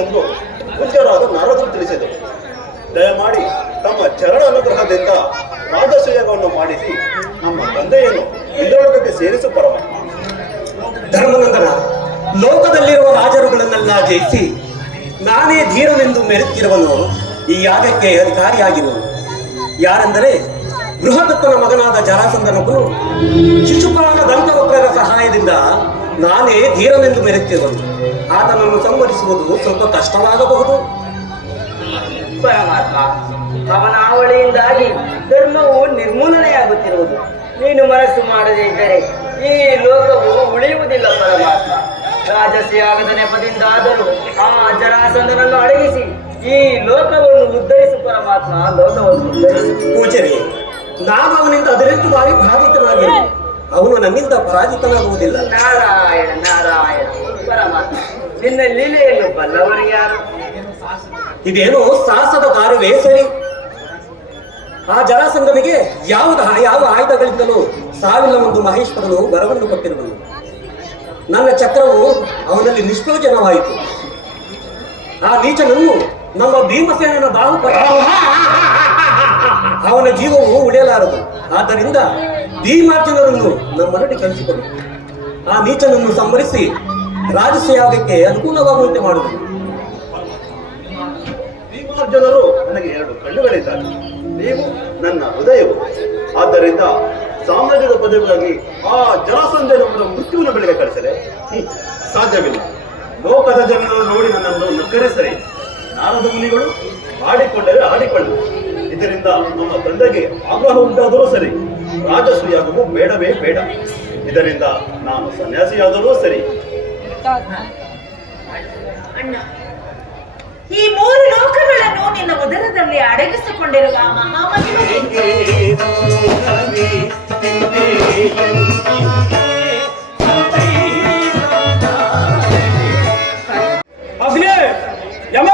ಆಗಬೇಕೆಂದು ಪೂಜ್ಯರಾದ ನಾರದರು ತಿಳಿಸಿದರು. ದಯಮಾಡಿ ತಮ್ಮ ಚರಣ ಅನುಗ್ರಹದಿಂದ ರಾಜಸೂಯವನ್ನು ಮಾಡಿಸಿ ನಮ್ಮ ತಂದೆಯನ್ನು ಇಂದ್ರಲೋಕಕ್ಕೆ ಸೇರಿಸು ಪರಮಾತ್ಮ. ಧರ್ಮನಂದನ, ಲೋಕದಲ್ಲಿರುವ ರಾಜರುಗಳನ್ನೆಲ್ಲ ಜಯಿಸಿ ನಾನೇ ಧೀರನೆಂದು ಮೆರೆತಿರುವನು ಈ ಯಾಗಕ್ಕೆ ಅಧಿಕಾರಿಯಾಗಿರುವನು. ಯಾರೆಂದರೆ ಬೃಹದತ್ತನ ಮಗನಾದ ಜರಾಸಂಧನನು ಶಿಶುಪಾಲ ದಂತವಕ್ರರ ಸಹಾಯದಿಂದ ನಾನೇ ಧೀರನೆಂದು ಮೆರೆತಿರುವನು. ಆತನನ್ನು ಸಂವರಿಸುವುದು ಸ್ವಲ್ಪ ಕಷ್ಟವಾಗಬಹುದು. ಪರಮಾತ್ಮ, ಅವನ ಅವಳಿಯಿಂದಾಗಿ ಧರ್ಮವು ನಿರ್ಮೂಲನೆಯಾಗುತ್ತಿರುವುದು. ನೀನು ಮನಸ್ಸು ಮಾಡದೇ ಇದ್ದರೆ ಈ ಲೋಕವು ಉಳಿಯುವುದಿಲ್ಲ ಪರಮಾತ್ಮ. ರಾಜಸಿಯಾಗದ ನೆಪದಿಂದಾದರೂ ಆ ಜರಾಸಂಧನನ್ನು ಅಡಗಿಸಿ ಈ ಲೋಕವನ್ನು ಉದ್ಧರಿಸು ಪರಮಾತ್ಮ, ಲೋಕವನ್ನು ಉದ್ಧರಿಸು. ಪೂಜಾರಿ, ನಾನು ಅವನಿಂದ ಅದರೆಂಟು ಬಾರಿ ಪರಾಜಿತನಾಗಿರುವೆ. ಅವನು ನನ್ನಿಂದ ಪರಾಜಿತನಾಗುವುದಿಲ್ಲ. ನಾರಾಯಣ ನಾರಾಯಣ. ಪರಮಾತ್ಮ, ನಿನ್ನ ಲೀಲೆಯನ್ನು ಬಲ್ಲವರು ಯಾರು? ಇದೇನೋ ಸಾಹಸದ ಕಾರ್ಯವೇ ಸರಿ. ಆ ಜರಾಸಂಧನಿಗೆ ಯಾವ ಆಯುಧಗಳಿಂದಲೂ ಸಾವಿಲ್ಲವೆಂದು ಮಹೇಶ್ವರನು ವರವನ್ನು ಕೊಟ್ಟಿರುವನು. ನನ್ನ ಚಕ್ರವು ಅವನಲ್ಲಿ ನಿಷ್ಪ್ರಯೋಜನವಾಯಿತು. ಆ ನೀಚನನ್ನು ನಮ್ಮ ಭೀಮಸೇನನ ಬಾಹುಪಟ ಅವನ ಜೀವವು ಉಳಿಯಲಾರದು. ಆದ್ದರಿಂದ ಭೀಮಾರ್ಜುನರನ್ನು ನಮ್ಮೊಡನೆ ಕಳಿಸಿಕೊಡು. ಆ ನೀಚನನ್ನು ಸಂಹರಿಸಿ ರಾಜಸಯಾಗಕ್ಕೆ ಅನುಕೂಲವಾಗುವಂತೆ ಮಾಡುವುದು. ಭೀಮಾರ್ಜುನರು ನನಗೆ 2 ಕಣ್ಣುಗಳಿದ್ದಾರೆ, ನೀವು ನನ್ನ ಹೃದಯವು. ಆದ್ದರಿಂದ ಸಾಮ್ರಾಜ್ಯದ ಪದವಿಗಾಗಿ ಆ ಜರಾಸಂಧನವರ ಮೃತ್ಯುವಿನ ಬಳಿಗೆ ಕಳಿಸಲೇ ಸಾಧ್ಯವಿಲ್ಲ. ಲೋಕದ ಜನರು ನೋಡಿ ನನ್ನನ್ನು ನಕ್ಕರಿಸರಿ. ನಾರದ ಮುನಿಗಳು ಆಡಿಕೊಂಡರೆ ಆಡಿಕೊಳ್ಳು. ಇದರಿಂದ ನಮ್ಮ ತಂದೆಗೆ ಆಗ್ರಹ ಉಂಟಾದರೂ ಸರಿ, ರಾಜಸೂಯಾಗವು ಬೇಡವೇ ಬೇಡ. ಇದರಿಂದ ನಾನು ಸನ್ಯಾಸಿಯಾದರೂ ಸರಿ. ಅಣ್ಣ, ಈ 3 ಲೋಕಗಳನ್ನು ನಿನ್ನ ಉದರದಲ್ಲಿ ಅಡಗಿಸಿಕೊಂಡಿರುವ ಮಹಾಮಹಿಮನೆ ಅಗ್ನಿ, ಯಮ,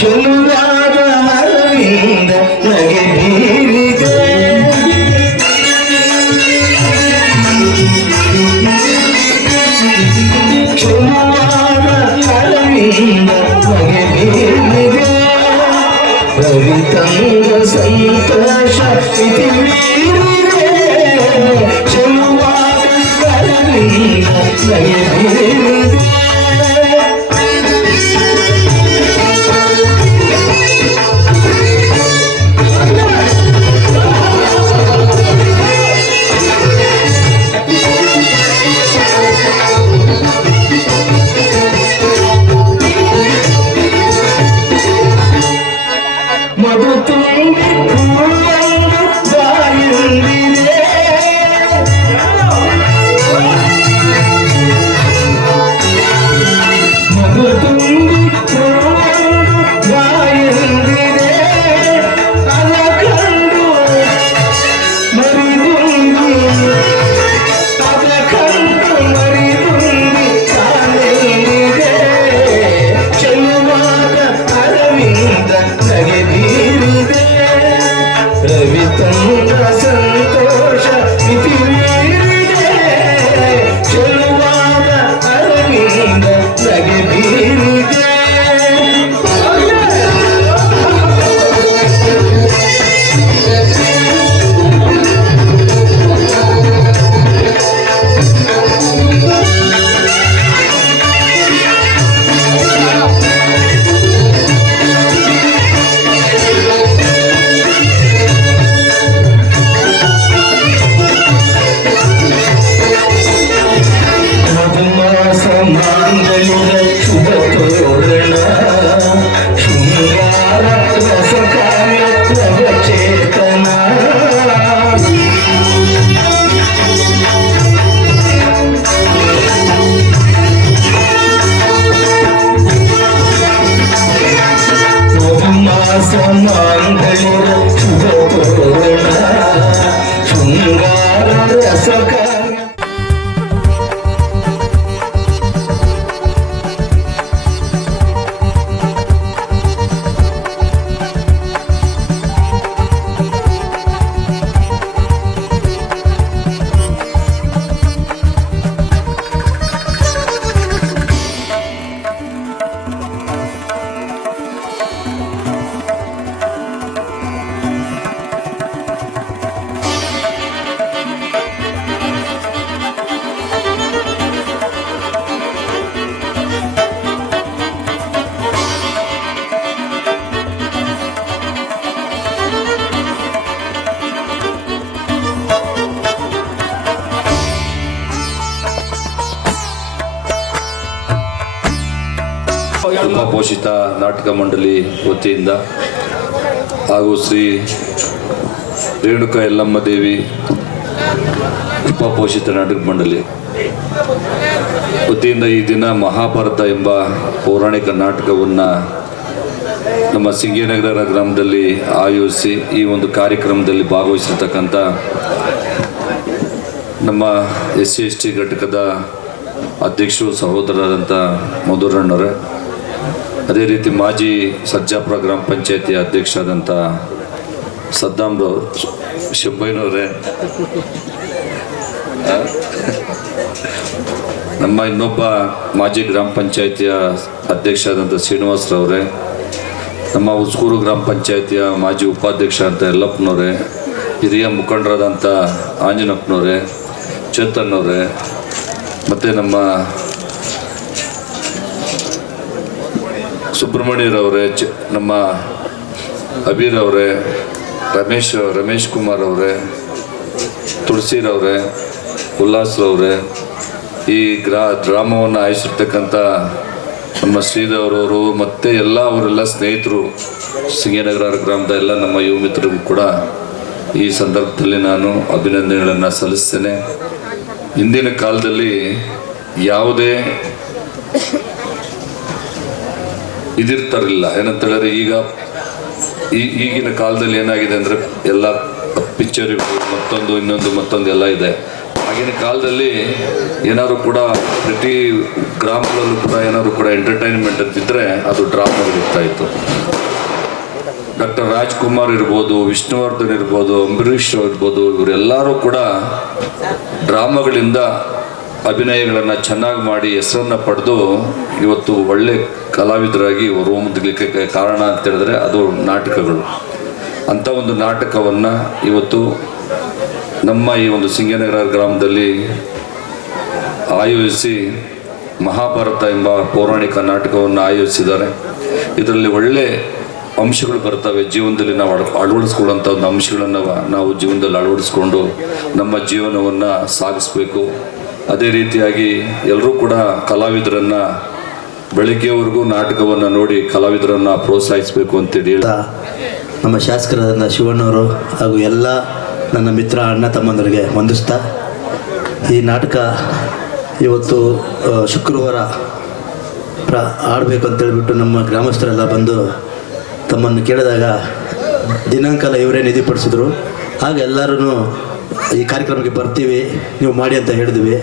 ಚೆಲುವಾದ ಮರವಿಂದ ನಗೆ ಬೀರಿದೆ, ಚೆಲುವಾದ ಮರವಿಂದ ನಗೆ ಬೀರಿದೆ, ರವಿತಂಗ ಸಂತೋಷ ಇತಿ ಮೀರಿದೆ, ಚೆಲುವಾದ ಮರವಿಂದ ನಗೆ ಬೀರಿದೆ. ಮಧು ತುಂಬಿ ಹೂವಂದು ಬಾಯುಂದಿದೆ, ಮಾಂಗಲ್ಯ ಶುಭಪೂರ್ಣ ಶೃಂಗಾರ ರಸಕಾರ್ಯ. ಉಪಪೋಷಿತ ನಾಟಕ ಮಂಡಳಿ ವತಿಯಿಂದ ಹಾಗೂ ಶ್ರೀ ರೇಣುಕಾ ಯಲ್ಲಮ್ಮ ದೇವಿ ಉಪಪೋಷಿತ ನಾಟಕ ಮಂಡಳಿ ವತಿಯಿಂದ ಈ ದಿನ ಮಹಾಭಾರತ ಎಂಬ ಪೌರಾಣಿಕ ನಾಟಕವನ್ನು ನಮ್ಮ ಸಿಂಗೇನಗರ ಗ್ರಾಮದಲ್ಲಿ ಆಯೋಜಿಸಿ ಈ ಒಂದು ಕಾರ್ಯಕ್ರಮದಲ್ಲಿ ಭಾಗವಹಿಸಿರ್ತಕ್ಕಂಥ ನಮ್ಮ SC/ST ಘಟಕದ ಅಧ್ಯಕ್ಷರು ಸಹೋದರರಾದಂಥ ಮಧುರಣ್ಣವರೇ, ಅದೇ ರೀತಿ ಮಾಜಿ ಸರ್ಜಾಪುರ ಗ್ರಾಮ ಪಂಚಾಯತಿ ಅಧ್ಯಕ್ಷರಾದಂಥ ಸದ್ದಾಮ್ರವ್ರು, ಶಬ್ಬೈನವರೇ, ನಮ್ಮ ಇನ್ನೊಬ್ಬ ಮಾಜಿ ಗ್ರಾಮ ಪಂಚಾಯತಿಯ ಅಧ್ಯಕ್ಷರಾದಂಥ ಶ್ರೀನಿವಾಸರವರೇ, ನಮ್ಮ ಉಸ್ಕೂರು ಗ್ರಾಮ ಪಂಚಾಯತಿಯ ಮಾಜಿ ಉಪಾಧ್ಯಕ್ಷ ಅಂತ ಯಲ್ಲಪ್ಪನವರೇ, ಹಿರಿಯ ಮುಖಂಡರಾದಂಥ ಆಂಜನಪ್ಪನವರೇ, ಚೇತನ್ ಅವರೇ, ಮತ್ತು ನಮ್ಮ ಸುಬ್ರಹ್ಮಣ್ಯರವರೇ, ನಮ್ಮ ಅಬೀರ್ ಅವರೇ, ರಮೇಶ್ ಕುಮಾರ್ ಅವರೇ, ತುಳಸಿರವರೇ, ಉಲ್ಲಾಸ್ರವರೇ, ಈ ಡ್ರಾಮವನ್ನು ಆಯೋಜಿಸಿರ್ತಕ್ಕಂಥ ನಮ್ಮ ಶ್ರೀಧರವರು ಮತ್ತು ಅವರೆಲ್ಲ ಸ್ನೇಹಿತರು, ಸಿಂಗೇನಗರ ಗ್ರಾಮದ ಎಲ್ಲ ನಮ್ಮ ಯುವ ಮಿತ್ರರಿಗೂ ಕೂಡ ಈ ಸಂದರ್ಭದಲ್ಲಿ ನಾನು ಅಭಿನಂದನೆಗಳನ್ನು ಸಲ್ಲಿಸ್ತೇನೆ. ಹಿಂದಿನ ಕಾಲದಲ್ಲಿ ಯಾವುದೇ ಇದಿರ್ತಾರಿಲ್ಲ, ಏನಂತೇಳಿದ್ರೆ ಈಗಿನ ಕಾಲದಲ್ಲಿ ಏನಾಗಿದೆ ಅಂದರೆ ಎಲ್ಲ ಪಿಕ್ಚರ್ಗಳು ಮತ್ತೊಂದು ಎಲ್ಲ ಇದೆ. ಆಗಿನ ಕಾಲದಲ್ಲಿ ಏನಾದ್ರು ಕೂಡ ಪ್ರತಿ ಗ್ರಾಮಗಳಲ್ಲೂ ಕೂಡ ಏನಾದ್ರು ಕೂಡ ಎಂಟರ್ಟೈನ್ಮೆಂಟ್ ಅಂತಿದ್ರೆ ಅದು ಡ್ರಾಮಾಗಳಿರ್ತಾ ಇತ್ತು. ಡಾಕ್ಟರ್ ರಾಜ್ಕುಮಾರ್ ಇರ್ಬೋದು, ವಿಷ್ಣುವರ್ಧನ್ ಇರ್ಬೋದು, ಅಂಬರೀಷ್ ಇರ್ಬೋದು, ಇವರೆಲ್ಲರೂ ಕೂಡ ಡ್ರಾಮಾಗಳಿಂದ ಅಭಿನಯಗಳನ್ನು ಚೆನ್ನಾಗಿ ಮಾಡಿ ಹೆಸರನ್ನು ಪಡೆದು ಇವತ್ತು ಒಳ್ಳೆ ಕಲಾವಿದರಾಗಿ ಹೊರಹೊಮ್ಮಲಿಕ್ಕೆ ಕಾರಣ ಅಂತ ಹೇಳಿದ್ರೆ ಅದು ನಾಟಕಗಳು. ಅಂಥ ಒಂದು ನಾಟಕವನ್ನು ಇವತ್ತು ನಮ್ಮ ಈ ಒಂದು ಸಿಂಗೇನಗರ ಗ್ರಾಮದಲ್ಲಿ ಆಯೋಜಿಸಿ ಮಹಾಭಾರತ ಎಂಬ ಪೌರಾಣಿಕ ನಾಟಕವನ್ನು ಆಯೋಜಿಸಿದ್ದಾರೆ. ಇದರಲ್ಲಿ ಒಳ್ಳೆ ಅಂಶಗಳು ಬರ್ತವೆ. ಜೀವನದಲ್ಲಿ ನಾವು ಅಳವಡಿಸ್ಕೊಳ್ಳೋಂಥ ಒಂದು ಅಂಶಗಳನ್ನು ನಾವು ಜೀವನದಲ್ಲಿ ಅಳವಡಿಸ್ಕೊಂಡು ನಮ್ಮ ಜೀವನವನ್ನು ಸಾಗಿಸ್ಬೇಕು. ಅದೇ ರೀತಿಯಾಗಿ ಎಲ್ಲರೂ ಕೂಡ ಕಲಾವಿದರನ್ನು ಬೆಳಗ್ಗೆವರೆಗೂ ನಾಟಕವನ್ನು ನೋಡಿ ಕಲಾವಿದರನ್ನು ಪ್ರೋತ್ಸಾಹಿಸಬೇಕು ಅಂತೇಳಿ ನಮ್ಮ ಶಾಸಕರಾದ ಶಿವಣ್ಣವರು ಹಾಗೂ ಎಲ್ಲ ನನ್ನ ಮಿತ್ರ ಅಣ್ಣ ತಮ್ಮಂದರಿಗೆ ವಂದಿಸ್ತಾ, ಈ ನಾಟಕ ಇವತ್ತು ಶುಕ್ರವಾರ ಆಡಬೇಕು ಅಂತೇಳ್ಬಿಟ್ಟು ನಮ್ಮ ಗ್ರಾಮಸ್ಥರೆಲ್ಲ ಬಂದು ತಮ್ಮನ್ನು ಕೇಳಿದಾಗ ದಿನಾಂಕಲ್ಲ ಇವರೇ ನಿಧಿಪಡಿಸಿದ್ರು. ಆಗ ಎಲ್ಲರೂ ಈ ಕಾರ್ಯಕ್ರಮಕ್ಕೆ ಬರ್ತೀವಿ, ನೀವು ಮಾಡಿ ಅಂತ ಹೇಳಿದ್ವಿ.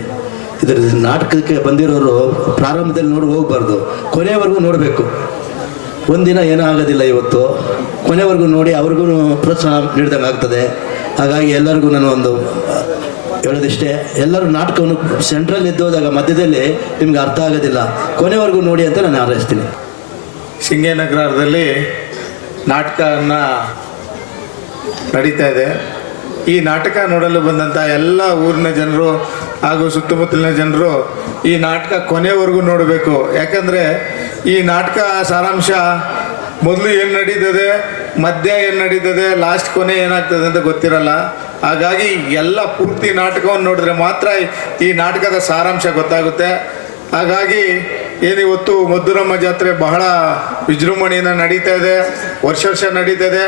ಇದರ ನಾಟಕಕ್ಕೆ ಬಂದಿರೋರು ಪ್ರಾರಂಭದಲ್ಲಿ ನೋಡಿ ಹೋಗಬಾರ್ದು, ಕೊನೆಯವರೆಗೂ ನೋಡಬೇಕು. ಒಂದಿನ ಏನೂ ಆಗೋದಿಲ್ಲ. ಇವತ್ತು ಕೊನೆವರೆಗೂ ನೋಡಿ ಅವ್ರಿಗೂ ಪ್ರೋತ್ಸಾಹ ನೀಡಿದಂಗೆ ಆಗ್ತದೆ. ಹಾಗಾಗಿ ಎಲ್ಲರಿಗೂ ನಾನು ಒಂದು ಹೇಳೋದಿಷ್ಟೇ, ಎಲ್ಲರೂ ನಾಟಕವನ್ನು ಸೆಂಟ್ರಲ್ ಎದ್ದೋದಾಗ ಮಧ್ಯದಲ್ಲಿ ನಿಮ್ಗೆ ಅರ್ಥ ಆಗೋದಿಲ್ಲ, ಕೊನೆವರೆಗೂ ನೋಡಿ ಅಂತ ನಾನು ಹಾರೈಸ್ತೀನಿ. ಸಿಂಗೇನಗರದಲ್ಲಿ ನಾಟಕವನ್ನು ನಡೀತಾ ಇದೆ. ಈ ನಾಟಕ ನೋಡಲು ಬಂದಂಥ ಎಲ್ಲ ಊರಿನ ಜನರು ಹಾಗೂ ಸುತ್ತಮುತ್ತಲಿನ ಜನರು ಈ ನಾಟಕ ಕೊನೆವರೆಗೂ ನೋಡಬೇಕು. ಯಾಕಂದರೆ ಈ ನಾಟಕ ಸಾರಾಂಶ ಮೊದಲು ಏನು ನಡೀತದೆ, ಮಧ್ಯ ಏನು ನಡೀತದೆ, ಲಾಸ್ಟ್ ಕೊನೆ ಏನಾಗ್ತದೆ ಅಂತ ಗೊತ್ತಿರಲ್ಲ. ಹಾಗಾಗಿ ಎಲ್ಲ ಪೂರ್ತಿ ನಾಟಕವನ್ನು ನೋಡಿದ್ರೆ ಮಾತ್ರ ಈ ನಾಟಕದ ಸಾರಾಂಶ ಗೊತ್ತಾಗುತ್ತೆ. ಹಾಗಾಗಿ ಏನಿವತ್ತು ಮಧುರಮ್ಮ ಜಾತ್ರೆ ಬಹಳ ವಿಜೃಂಭಣೆಯಿಂದ ನಡೀತಾ ಇದೆ, ವರ್ಷ ನಡೀತಾ ಇದೆ.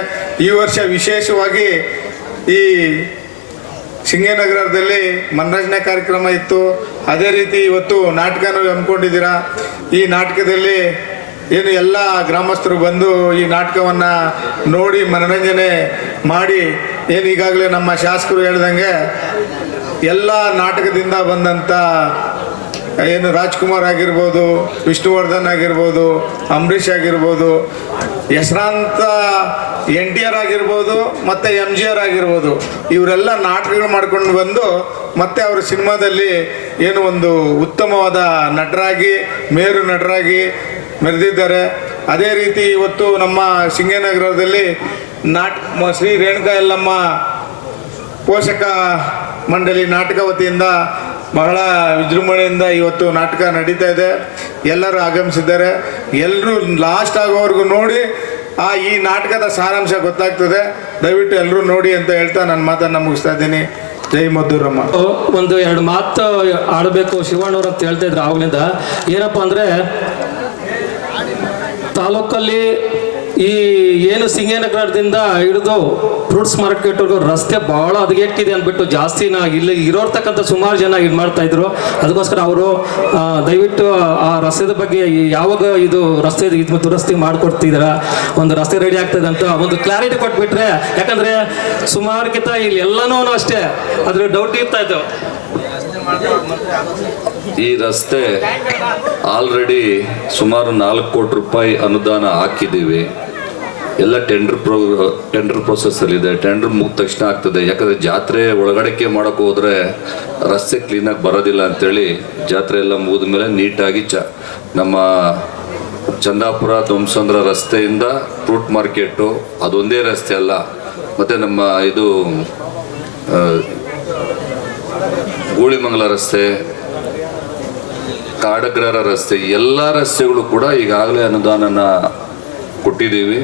ಈ ವರ್ಷ ವಿಶೇಷವಾಗಿ ಈ ಸಿಂಗೇನಗರದಲ್ಲಿ ಮನರಂಜನೆ ಕಾರ್ಯಕ್ರಮ ಇತ್ತು. ಅದೇ ರೀತಿ ಇವತ್ತು ನಾಟಕನೂ ಹಮ್ಮಿಕೊಂಡಿದ್ದೀರಾ. ಈ ನಾಟಕದಲ್ಲಿ ಏನು ಎಲ್ಲ ಗ್ರಾಮಸ್ಥರು ಬಂದು ಈ ನಾಟಕವನ್ನು ನೋಡಿ ಮನರಂಜನೆ ಮಾಡಿ ಏನು ಈಗಾಗಲೇ ನಮ್ಮ ಶಾಸಕರು ಹೇಳ್ದಂಗೆ ಎಲ್ಲ ನಾಟಕದಿಂದ ಬಂದಂಥ ಏನು ರಾಜ್ಕುಮಾರ್ ಆಗಿರ್ಬೋದು, ವಿಷ್ಣುವರ್ಧನ್ ಆಗಿರ್ಬೋದು, ಅಂಬರೀಷ್ ಆಗಿರ್ಬೋದು, ಹೆಸರಾಂತ NTR ಆಗಿರ್ಬೋದು ಮತ್ತು MGR ಆಗಿರ್ಬೋದು, ಇವರೆಲ್ಲ ನಾಟಕಗಳು ಮಾಡ್ಕೊಂಡು ಬಂದು ಮತ್ತೆ ಅವರು ಸಿನಿಮಾದಲ್ಲಿ ಏನು ಒಂದು ಉತ್ತಮವಾದ ನಟರಾಗಿ ಮೇರು ನಟರಾಗಿ ಮೆರೆದಿದ್ದಾರೆ. ಅದೇ ರೀತಿ ಇವತ್ತು ನಮ್ಮ ಸಿಂಗೇನಗರದಲ್ಲಿ ಶ್ರೀ ರೇಣುಕಾ ಯಲ್ಲಮ್ಮ ಪೋಷಕ ಮಂಡಳಿ ನಾಟಕ ವತಿಯಿಂದ ಬಹಳ ವಿಜೃಂಭಣೆಯಿಂದ ಇವತ್ತು ನಾಟಕ ನಡೀತಾ ಇದೆ. ಎಲ್ಲರೂ ಆಗಮಿಸಿದ್ದಾರೆ. ಎಲ್ಲರೂ ಲಾಸ್ಟ್ ಆಗೋವರೆಗೂ ನೋಡಿ ಈ ನಾಟಕದ ಸಾರಾಂಶ ಗೊತ್ತಾಗ್ತದೆ. ದಯವಿಟ್ಟು ಎಲ್ಲರೂ ನೋಡಿ ಅಂತ ಹೇಳ್ತಾ ನನ್ನ ಮಾತನ್ನು ಮುಗಿಸ್ತಾ ಇದ್ದೀನಿ. ಜೈ ಮದ್ದೂರಮ್ಮ. ಒಂದು 2 ಮಾತು ಆಡಬೇಕು ಶಿವಣ್ಣವ್ರು ಅಂತ ಹೇಳ್ತಾ ಇದ್ರು ಆವಾಗಲಿಂದ. ಏನಪ್ಪ ಅಂದರೆ ತಾಲೂಕಲ್ಲಿ ಈ ಏನು ಸಿಂಗೇನಗರದಿಂದ ಹಿಡಿದು ಫ್ರೂಟ್ಸ್ ಮಾರ್ಕೆಟ್ವರೆಗೂ ರಸ್ತೆ ಭಾಳ ಹದಗೆಟ್ಟಿದೆ ಅಂದ್ಬಿಟ್ಟು ಜಾಸ್ತಿ ಇಲ್ಲಿ ಇರೋರ್ತಕ್ಕಂಥ ಸುಮಾರು ಜನ ಇದು ಮಾಡ್ತಾ ಇದ್ರು. ಅದಕ್ಕೋಸ್ಕರ ಅವರು ದಯವಿಟ್ಟು ಆ ರಸ್ತೆದ ಬಗ್ಗೆ ಯಾವಾಗ ಇದು ರಸ್ತೆ ಇದು ದುರಸ್ತಿ ಮಾಡಿಕೊಡ್ತಿದಾರ, ಒಂದು ರಸ್ತೆ ರೆಡಿ ಆಗ್ತದೆ ಅಂತ ಒಂದು ಕ್ಲಾರಿಟಿ ಕೊಟ್ಬಿಟ್ರೆ, ಯಾಕಂದರೆ ಸುಮಾರುಗಿಂತ ಇಲ್ಲಿ ಎಲ್ಲನೂ ಅಷ್ಟೇ ಅದ್ರ ಡೌಟ್ ಇರ್ತಾ ಇತ್ತು. ಈ ರಸ್ತೆ ಆಲ್ರೆಡಿ ಸುಮಾರು 4 ಕೋಟಿ ರೂಪಾಯಿ ಅನುದಾನ ಹಾಕಿದ್ದೀವಿ. ಎಲ್ಲ ಟೆಂಡರ್ ಪ್ರೊಸೆಸ್ಸಲ್ಲಿದೆ. ಟೆಂಡರ್ ಮುಗಿದ ತಕ್ಷಣ ಆಗ್ತದೆ. ಯಾಕಂದರೆ ಜಾತ್ರೆ ಒಳಗಡೆಗೆ ಮಾಡೋಕ್ಕೆ ಹೋದರೆ ರಸ್ತೆ ಕ್ಲೀನಾಗಿ ಬರೋದಿಲ್ಲ ಅಂಥೇಳಿ ಜಾತ್ರೆ ಎಲ್ಲ ಮುಗಿದ ಮೇಲೆ ನೀಟಾಗಿ ನಮ್ಮ ಚಂದಾಪುರ ಧ್ವಂಸಂದ್ರ ರಸ್ತೆಯಿಂದ ಫ್ರೂಟ್ ಮಾರ್ಕೆಟು ಅದೊಂದೇ ರಸ್ತೆ ಅಲ್ಲ, ಮತ್ತು ನಮ್ಮ ಇದು ಗೂಳಿಮಂಗಲ ರಸ್ತೆ, ಕಾಡಗ್ರರ ರಸ್ತೆ, ಎಲ್ಲ ರಸ್ತೆಗಳು ಕೂಡ ಈಗಾಗಲೇ ಅನುದಾನನ ಕೊಟ್ಟಿದ್ದೀವಿ.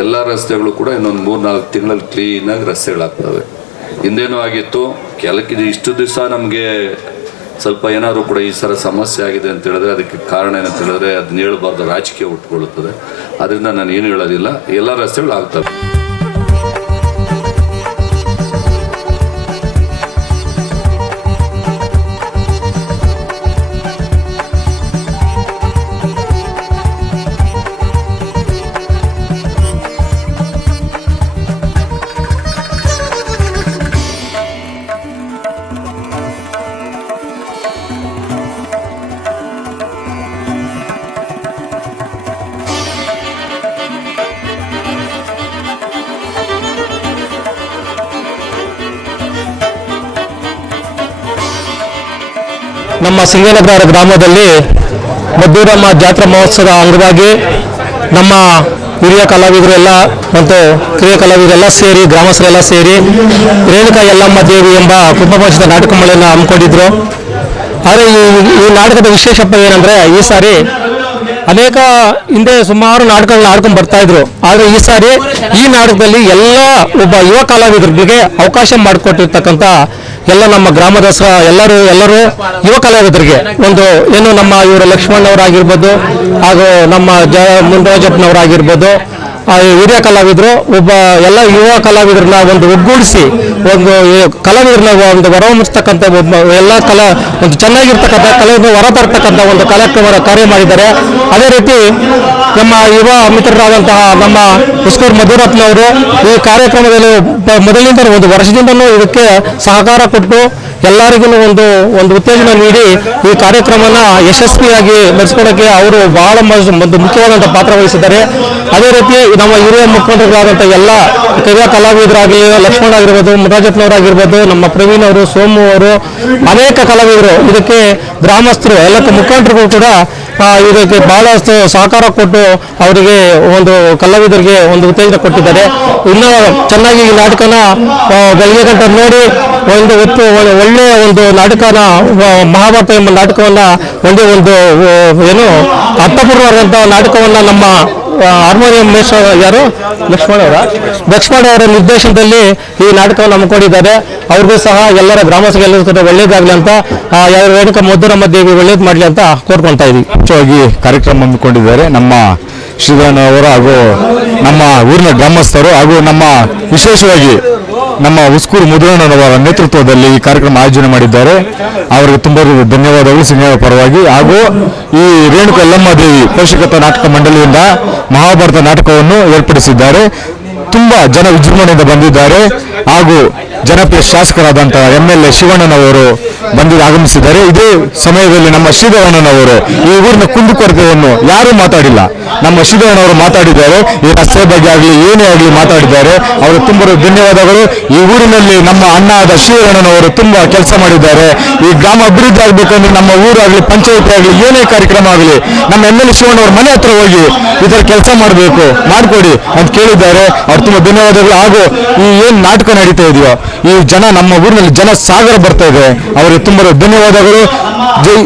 ಎಲ್ಲ ರಸ್ತೆಗಳು ಕೂಡ ಇನ್ನೊಂದು 3-4 ತಿಂಗಳಲ್ಲಿ ಕ್ಲೀನಾಗಿ ರಸ್ತೆಗಳಾಗ್ತವೆ. ಹಿಂದೇನೂ ಆಗಿತ್ತು, ಇಷ್ಟು ದಿವಸ ನಮಗೆ ಸ್ವಲ್ಪ ಏನಾದರೂ ಕೂಡ ಈ ಥರ ಸಮಸ್ಯೆ ಆಗಿದೆ ಅಂತ ಹೇಳಿದ್ರೆ ಅದಕ್ಕೆ ಕಾರಣ ಏನಂತ ಹೇಳಿದ್ರೆ ಅದನ್ನ ಹೇಳಬಾರ್ದು, ರಾಜಕೀಯ ಹುಟ್ಟುಕೊಳ್ಳುತ್ತದೆ. ಅದರಿಂದ ನಾನು ಏನು ಹೇಳೋದಿಲ್ಲ, ಎಲ್ಲ ರಸ್ತೆಗಳು ಆಗ್ತವೆ. ನಮ್ಮ ಸಿಂಗೇನಗರ ಗ್ರಾಮದಲ್ಲಿ ಮದ್ದೂರಮ್ಮ ಜಾತ್ರಾ ಮಹೋತ್ಸವದ ಅಂಗವಾಗಿ ನಮ್ಮ ಹಿರಿಯ ಕಲಾವಿದರು ಎಲ್ಲ ಮತ್ತು ಕಿರಿಯ ಕಲಾವಿದರೆಲ್ಲ ಸೇರಿ ಗ್ರಾಮಸ್ಥರೆಲ್ಲ ಸೇರಿ ರೇಣುಕಾ ಯಲ್ಲಮ್ಮ ದೇವಿ ಎಂಬ ಕುಂಭಪಂಚದ ನಾಟಕ ಮೇಳವನ್ನು ಹಮ್ಮಿಕೊಂಡಿದ್ರು. ಆದರೆ ಈ ನಾಟಕದ ವಿಶೇಷಪ್ಪ ಏನಂದರೆ ಈ ಸಾರಿ ಅನೇಕ ಹಿಂದೆ ಸುಮಾರು ನಾಟಕಗಳನ್ನ ಆಡ್ಕೊಂಡು ಬರ್ತಾ ಇದ್ರು. ಆದರೆ ಈ ಸಾರಿ ಈ ನಾಟಕದಲ್ಲಿ ಎಲ್ಲ ಒಬ್ಬ ಯುವ ಕಲಾವಿದರಿಗೆ ಅವಕಾಶ ಮಾಡಿಕೊಟ್ಟಿರ್ತಕ್ಕಂಥ ಎಲ್ಲ ನಮ್ಮ ಗ್ರಾಮದ ಎಲ್ಲರೂ ಯುವ ಕಲಾವಿದರಿಗೆ ಒಂದು ಏನು ನಮ್ಮ ಇವರು ಲಕ್ಷ್ಮಣ್ಣವರಾಗಿರ್ಬೋದು, ಹಾಗೂ ನಮ್ಮ ಮುಂಡರಾಜಪ್ಪನವರಾಗಿರ್ಬೋದು, ಹಿರಿಯ ಕಲಾವಿದರು ಒಬ್ಬ ಎಲ್ಲ ಯುವ ಕಲಾವಿದರನ್ನ ಒಂದು ಒಗ್ಗೂಡಿಸಿ ಒಂದು ಕಲಾವಿದರನ್ನ ಒಂದು ಹೊರಹೊಮ್ಮಿಸ್ತಕ್ಕಂಥ ಎಲ್ಲ ಒಂದು ಚೆನ್ನಾಗಿರ್ತಕ್ಕಂಥ ಕಲಾವಿದರನ್ನ ಹೊರತರ್ತಕ್ಕಂಥ ಒಂದು ಕಾರ್ಯ ಮಾಡಿದ್ದಾರೆ. ಅದೇ ರೀತಿ ನಮ್ಮ ಯುವ ಮಿತ್ರರಾದಂತಹ ನಮ್ಮ ಹುಸ್ಕೂರು ಮಧುರಪ್ಪನವರು ಈ ಕಾರ್ಯಕ್ರಮದಲ್ಲಿ ಮೊದಲಿನಿಂದ ಒಂದು ವರ್ಷದಿಂದಲೂ ಇದಕ್ಕೆ ಸಹಕಾರ ಕೊಟ್ಟು ಎಲ್ಲರಿಗೂ ಒಂದು ಉತ್ತೇಜನ ನೀಡಿ ಈ ಕಾರ್ಯಕ್ರಮನ ಯಶಸ್ವಿಯಾಗಿ ನಡೆಸ್ಕೊಡೋಕ್ಕೆ ಅವರು ಬಹಳ ಒಂದು ಮುಖ್ಯವಾದಂಥ ಪಾತ್ರ ವಹಿಸಿದ್ದಾರೆ. ಅದೇ ರೀತಿ ನಮ್ಮ ಹಿರಿಯ ಮುಖಂಡರುಗಳಾದಂಥ ಎಲ್ಲ ಕಿರಿಯ ಕಲಾವಿದರಾಗಲಿ, ಲಕ್ಷ್ಮಣ ಆಗಿರ್ಬೋದು, ಮುರಾಜಪ್ಪನವರಾಗಿರ್ಬೋದು, ನಮ್ಮ ಪ್ರವೀಣ್ ಅವರು, ಸೋಮು ಅವರು, ಅನೇಕ ಕಲಾವಿದರು ಇದಕ್ಕೆ ಗ್ರಾಮಸ್ಥರು ಎಲ್ಲ ಮುಖಂಡರುಗಳು ಕೂಡ ಇದಕ್ಕೆ ಬಹಳಷ್ಟು ಸಹಕಾರ ಕೊಟ್ಟು ಅವರಿಗೆ ಒಂದು ಕಲಾವಿದರಿಗೆ ಒಂದು ಉತ್ತೇಜನ ಕೊಟ್ಟಿದ್ದಾರೆ. ಇನ್ನೂ ಚೆನ್ನಾಗಿ ಈ ನಾಟಕನ ಬೆಳಗ್ಗೆ ಗಂಟೆ ನೋಡಿ ಒಳ್ಳೆಯ ಒಂದು ನಾಟಕನ ಮಹಾಭಾರತ ಎಂಬ ನಾಟಕವನ್ನ ಒಂದು ಏನು ಅರ್ಥಪೂರ್ಣವಾದಂಥ ನಾಟಕವನ್ನ ನಮ್ಮ ಹಾರ್ಮೋನಿಯಂ ಮೇಷ್ಟ್ರ ಯಾರು ಲಕ್ಷ್ಮಣ ಅವರ ನಿರ್ದೇಶನದಲ್ಲಿ ಈ ನಾಟಕವನ್ನು ಹಮ್ಮಿಕೊಂಡಿದ್ದಾರೆ. ಅವ್ರಿಗೂ ಸಹ ಎಲ್ಲರ ಗ್ರಾಮಸ್ಥರಿಗೆಲ್ಲರೂ ಕೂಡ ಒಳ್ಳೇದಾಗಲಿ ಅಂತ ರೇಣುಕಾ ಮದ್ದೂರಮ್ಮ ದೇವಿ ಒಳ್ಳೇದು ಮಾಡಲಿ ಅಂತ ಕೋರ್ಕೊಳ್ತಾ ಇದ್ದೀವಿ. ಮುಖ್ಯವಾಗಿ ಕಾರ್ಯಕ್ರಮ ಹಮ್ಮಿಕೊಂಡಿದ್ದಾರೆ ನಮ್ಮ ಶ್ರೀಧರನವರು ಹಾಗೂ ನಮ್ಮ ಊರಿನ ಗ್ರಾಮಸ್ಥರು ಹಾಗೂ ನಮ್ಮ ವಿಶೇಷವಾಗಿ ನಮ್ಮ ಉಸ್ಕೂರು ಮುದುರಣ್ಣನವರ ನೇತೃತ್ವದಲ್ಲಿ ಈ ಕಾರ್ಯಕ್ರಮ ಆಯೋಜನೆ ಮಾಡಿದ್ದಾರೆ. ಅವರಿಗೆ ತುಂಬ ಧನ್ಯವಾದಗಳು ಸಿಂಗಯ್ಯ ಪರವಾಗಿ. ಹಾಗೂ ಈ ರೇಣುಕ ಯಲ್ಲಮ್ಮ ದೇವಿ ಪೋಷಕತ್ವ ನಾಟಕ ಮಂಡಳಿಯಿಂದ ಮಹಾಭಾರತ ನಾಟಕವನ್ನು ಏರ್ಪಡಿಸಿದ್ದಾರೆ. ತುಂಬ ಜನ ವಿಜೃಂಭಣೆಯಿಂದ ಬಂದಿದ್ದಾರೆ. ಹಾಗೂ ಜನಪ್ರಿಯ ಶಾಸಕರಾದಂತಹ MLA ಶಿವಣ್ಣನವರು ಆಗಮಿಸಿದ್ದಾರೆ. ಇದೇ ಸಮಯದಲ್ಲಿ ನಮ್ಮ ಶ್ರೀಧರಣ್ಣನವರು ಈ ಊರಿನ ಕುಂದುಕೊರತೆಯನ್ನು ಯಾರೂ ಮಾತಾಡಿಲ್ಲ. ನಮ್ಮ ಶ್ರೀಧರಣ್ಣವರು ಮಾತಾಡಿದ್ದಾರೆ. ಈ ರಸ್ತೆ ಬಗ್ಗೆ ಆಗಲಿ ಏನೇ ಆಗಲಿ ಮಾತಾಡಿದ್ದಾರೆ. ಅವರು ತುಂಬ ಧನ್ಯವಾದಗಳು. ಈ ಊರಿನಲ್ಲಿ ನಮ್ಮ ಅಣ್ಣ ಆದ ಶ್ರೀಧರಣ್ಣನವರು ತುಂಬ ಕೆಲಸ ಮಾಡಿದ್ದಾರೆ. ಈ ಗ್ರಾಮ ಅಭಿವೃದ್ಧಿ ಆಗಬೇಕಂದ್ರೆ ನಮ್ಮ ಊರಾಗಲಿ ಪಂಚಾಯತಿ ಆಗಲಿ ಏನೇ ಕಾರ್ಯಕ್ರಮ ಆಗಲಿ ನಮ್ಮ MLA ಶಿವಣ್ಣವ್ರ ಮನೆ ಹತ್ರ ಹೋಗಿ ಇದರ ಕೆಲಸ ಮಾಡಬೇಕು ಮಾಡಿಕೊಡಿ ಅಂತ ಕೇಳಿದ್ದಾರೆ. ಅವ್ರು ತುಂಬ ಧನ್ಯವಾದಗಳು. ಹಾಗೂ ಈ ಏನು ನಾಟಕ ನಡೀತಾ ಇದೆಯೋ ಈ ಜನ ನಮ್ಮ ಊರಿನಲ್ಲಿ ಜನ ಸಾಗರ ಬರ್ತಾ ಇದೆ. ಅವರಿಗೆ ತುಂಬ ಧನ್ಯವಾದಗಳು. ಜೈ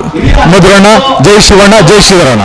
ಮಧುರಣ್ಣ, ಜೈ ಶಿವಣ್ಣ, ಜೈ ಶ್ರೀಧರಣ್ಣ.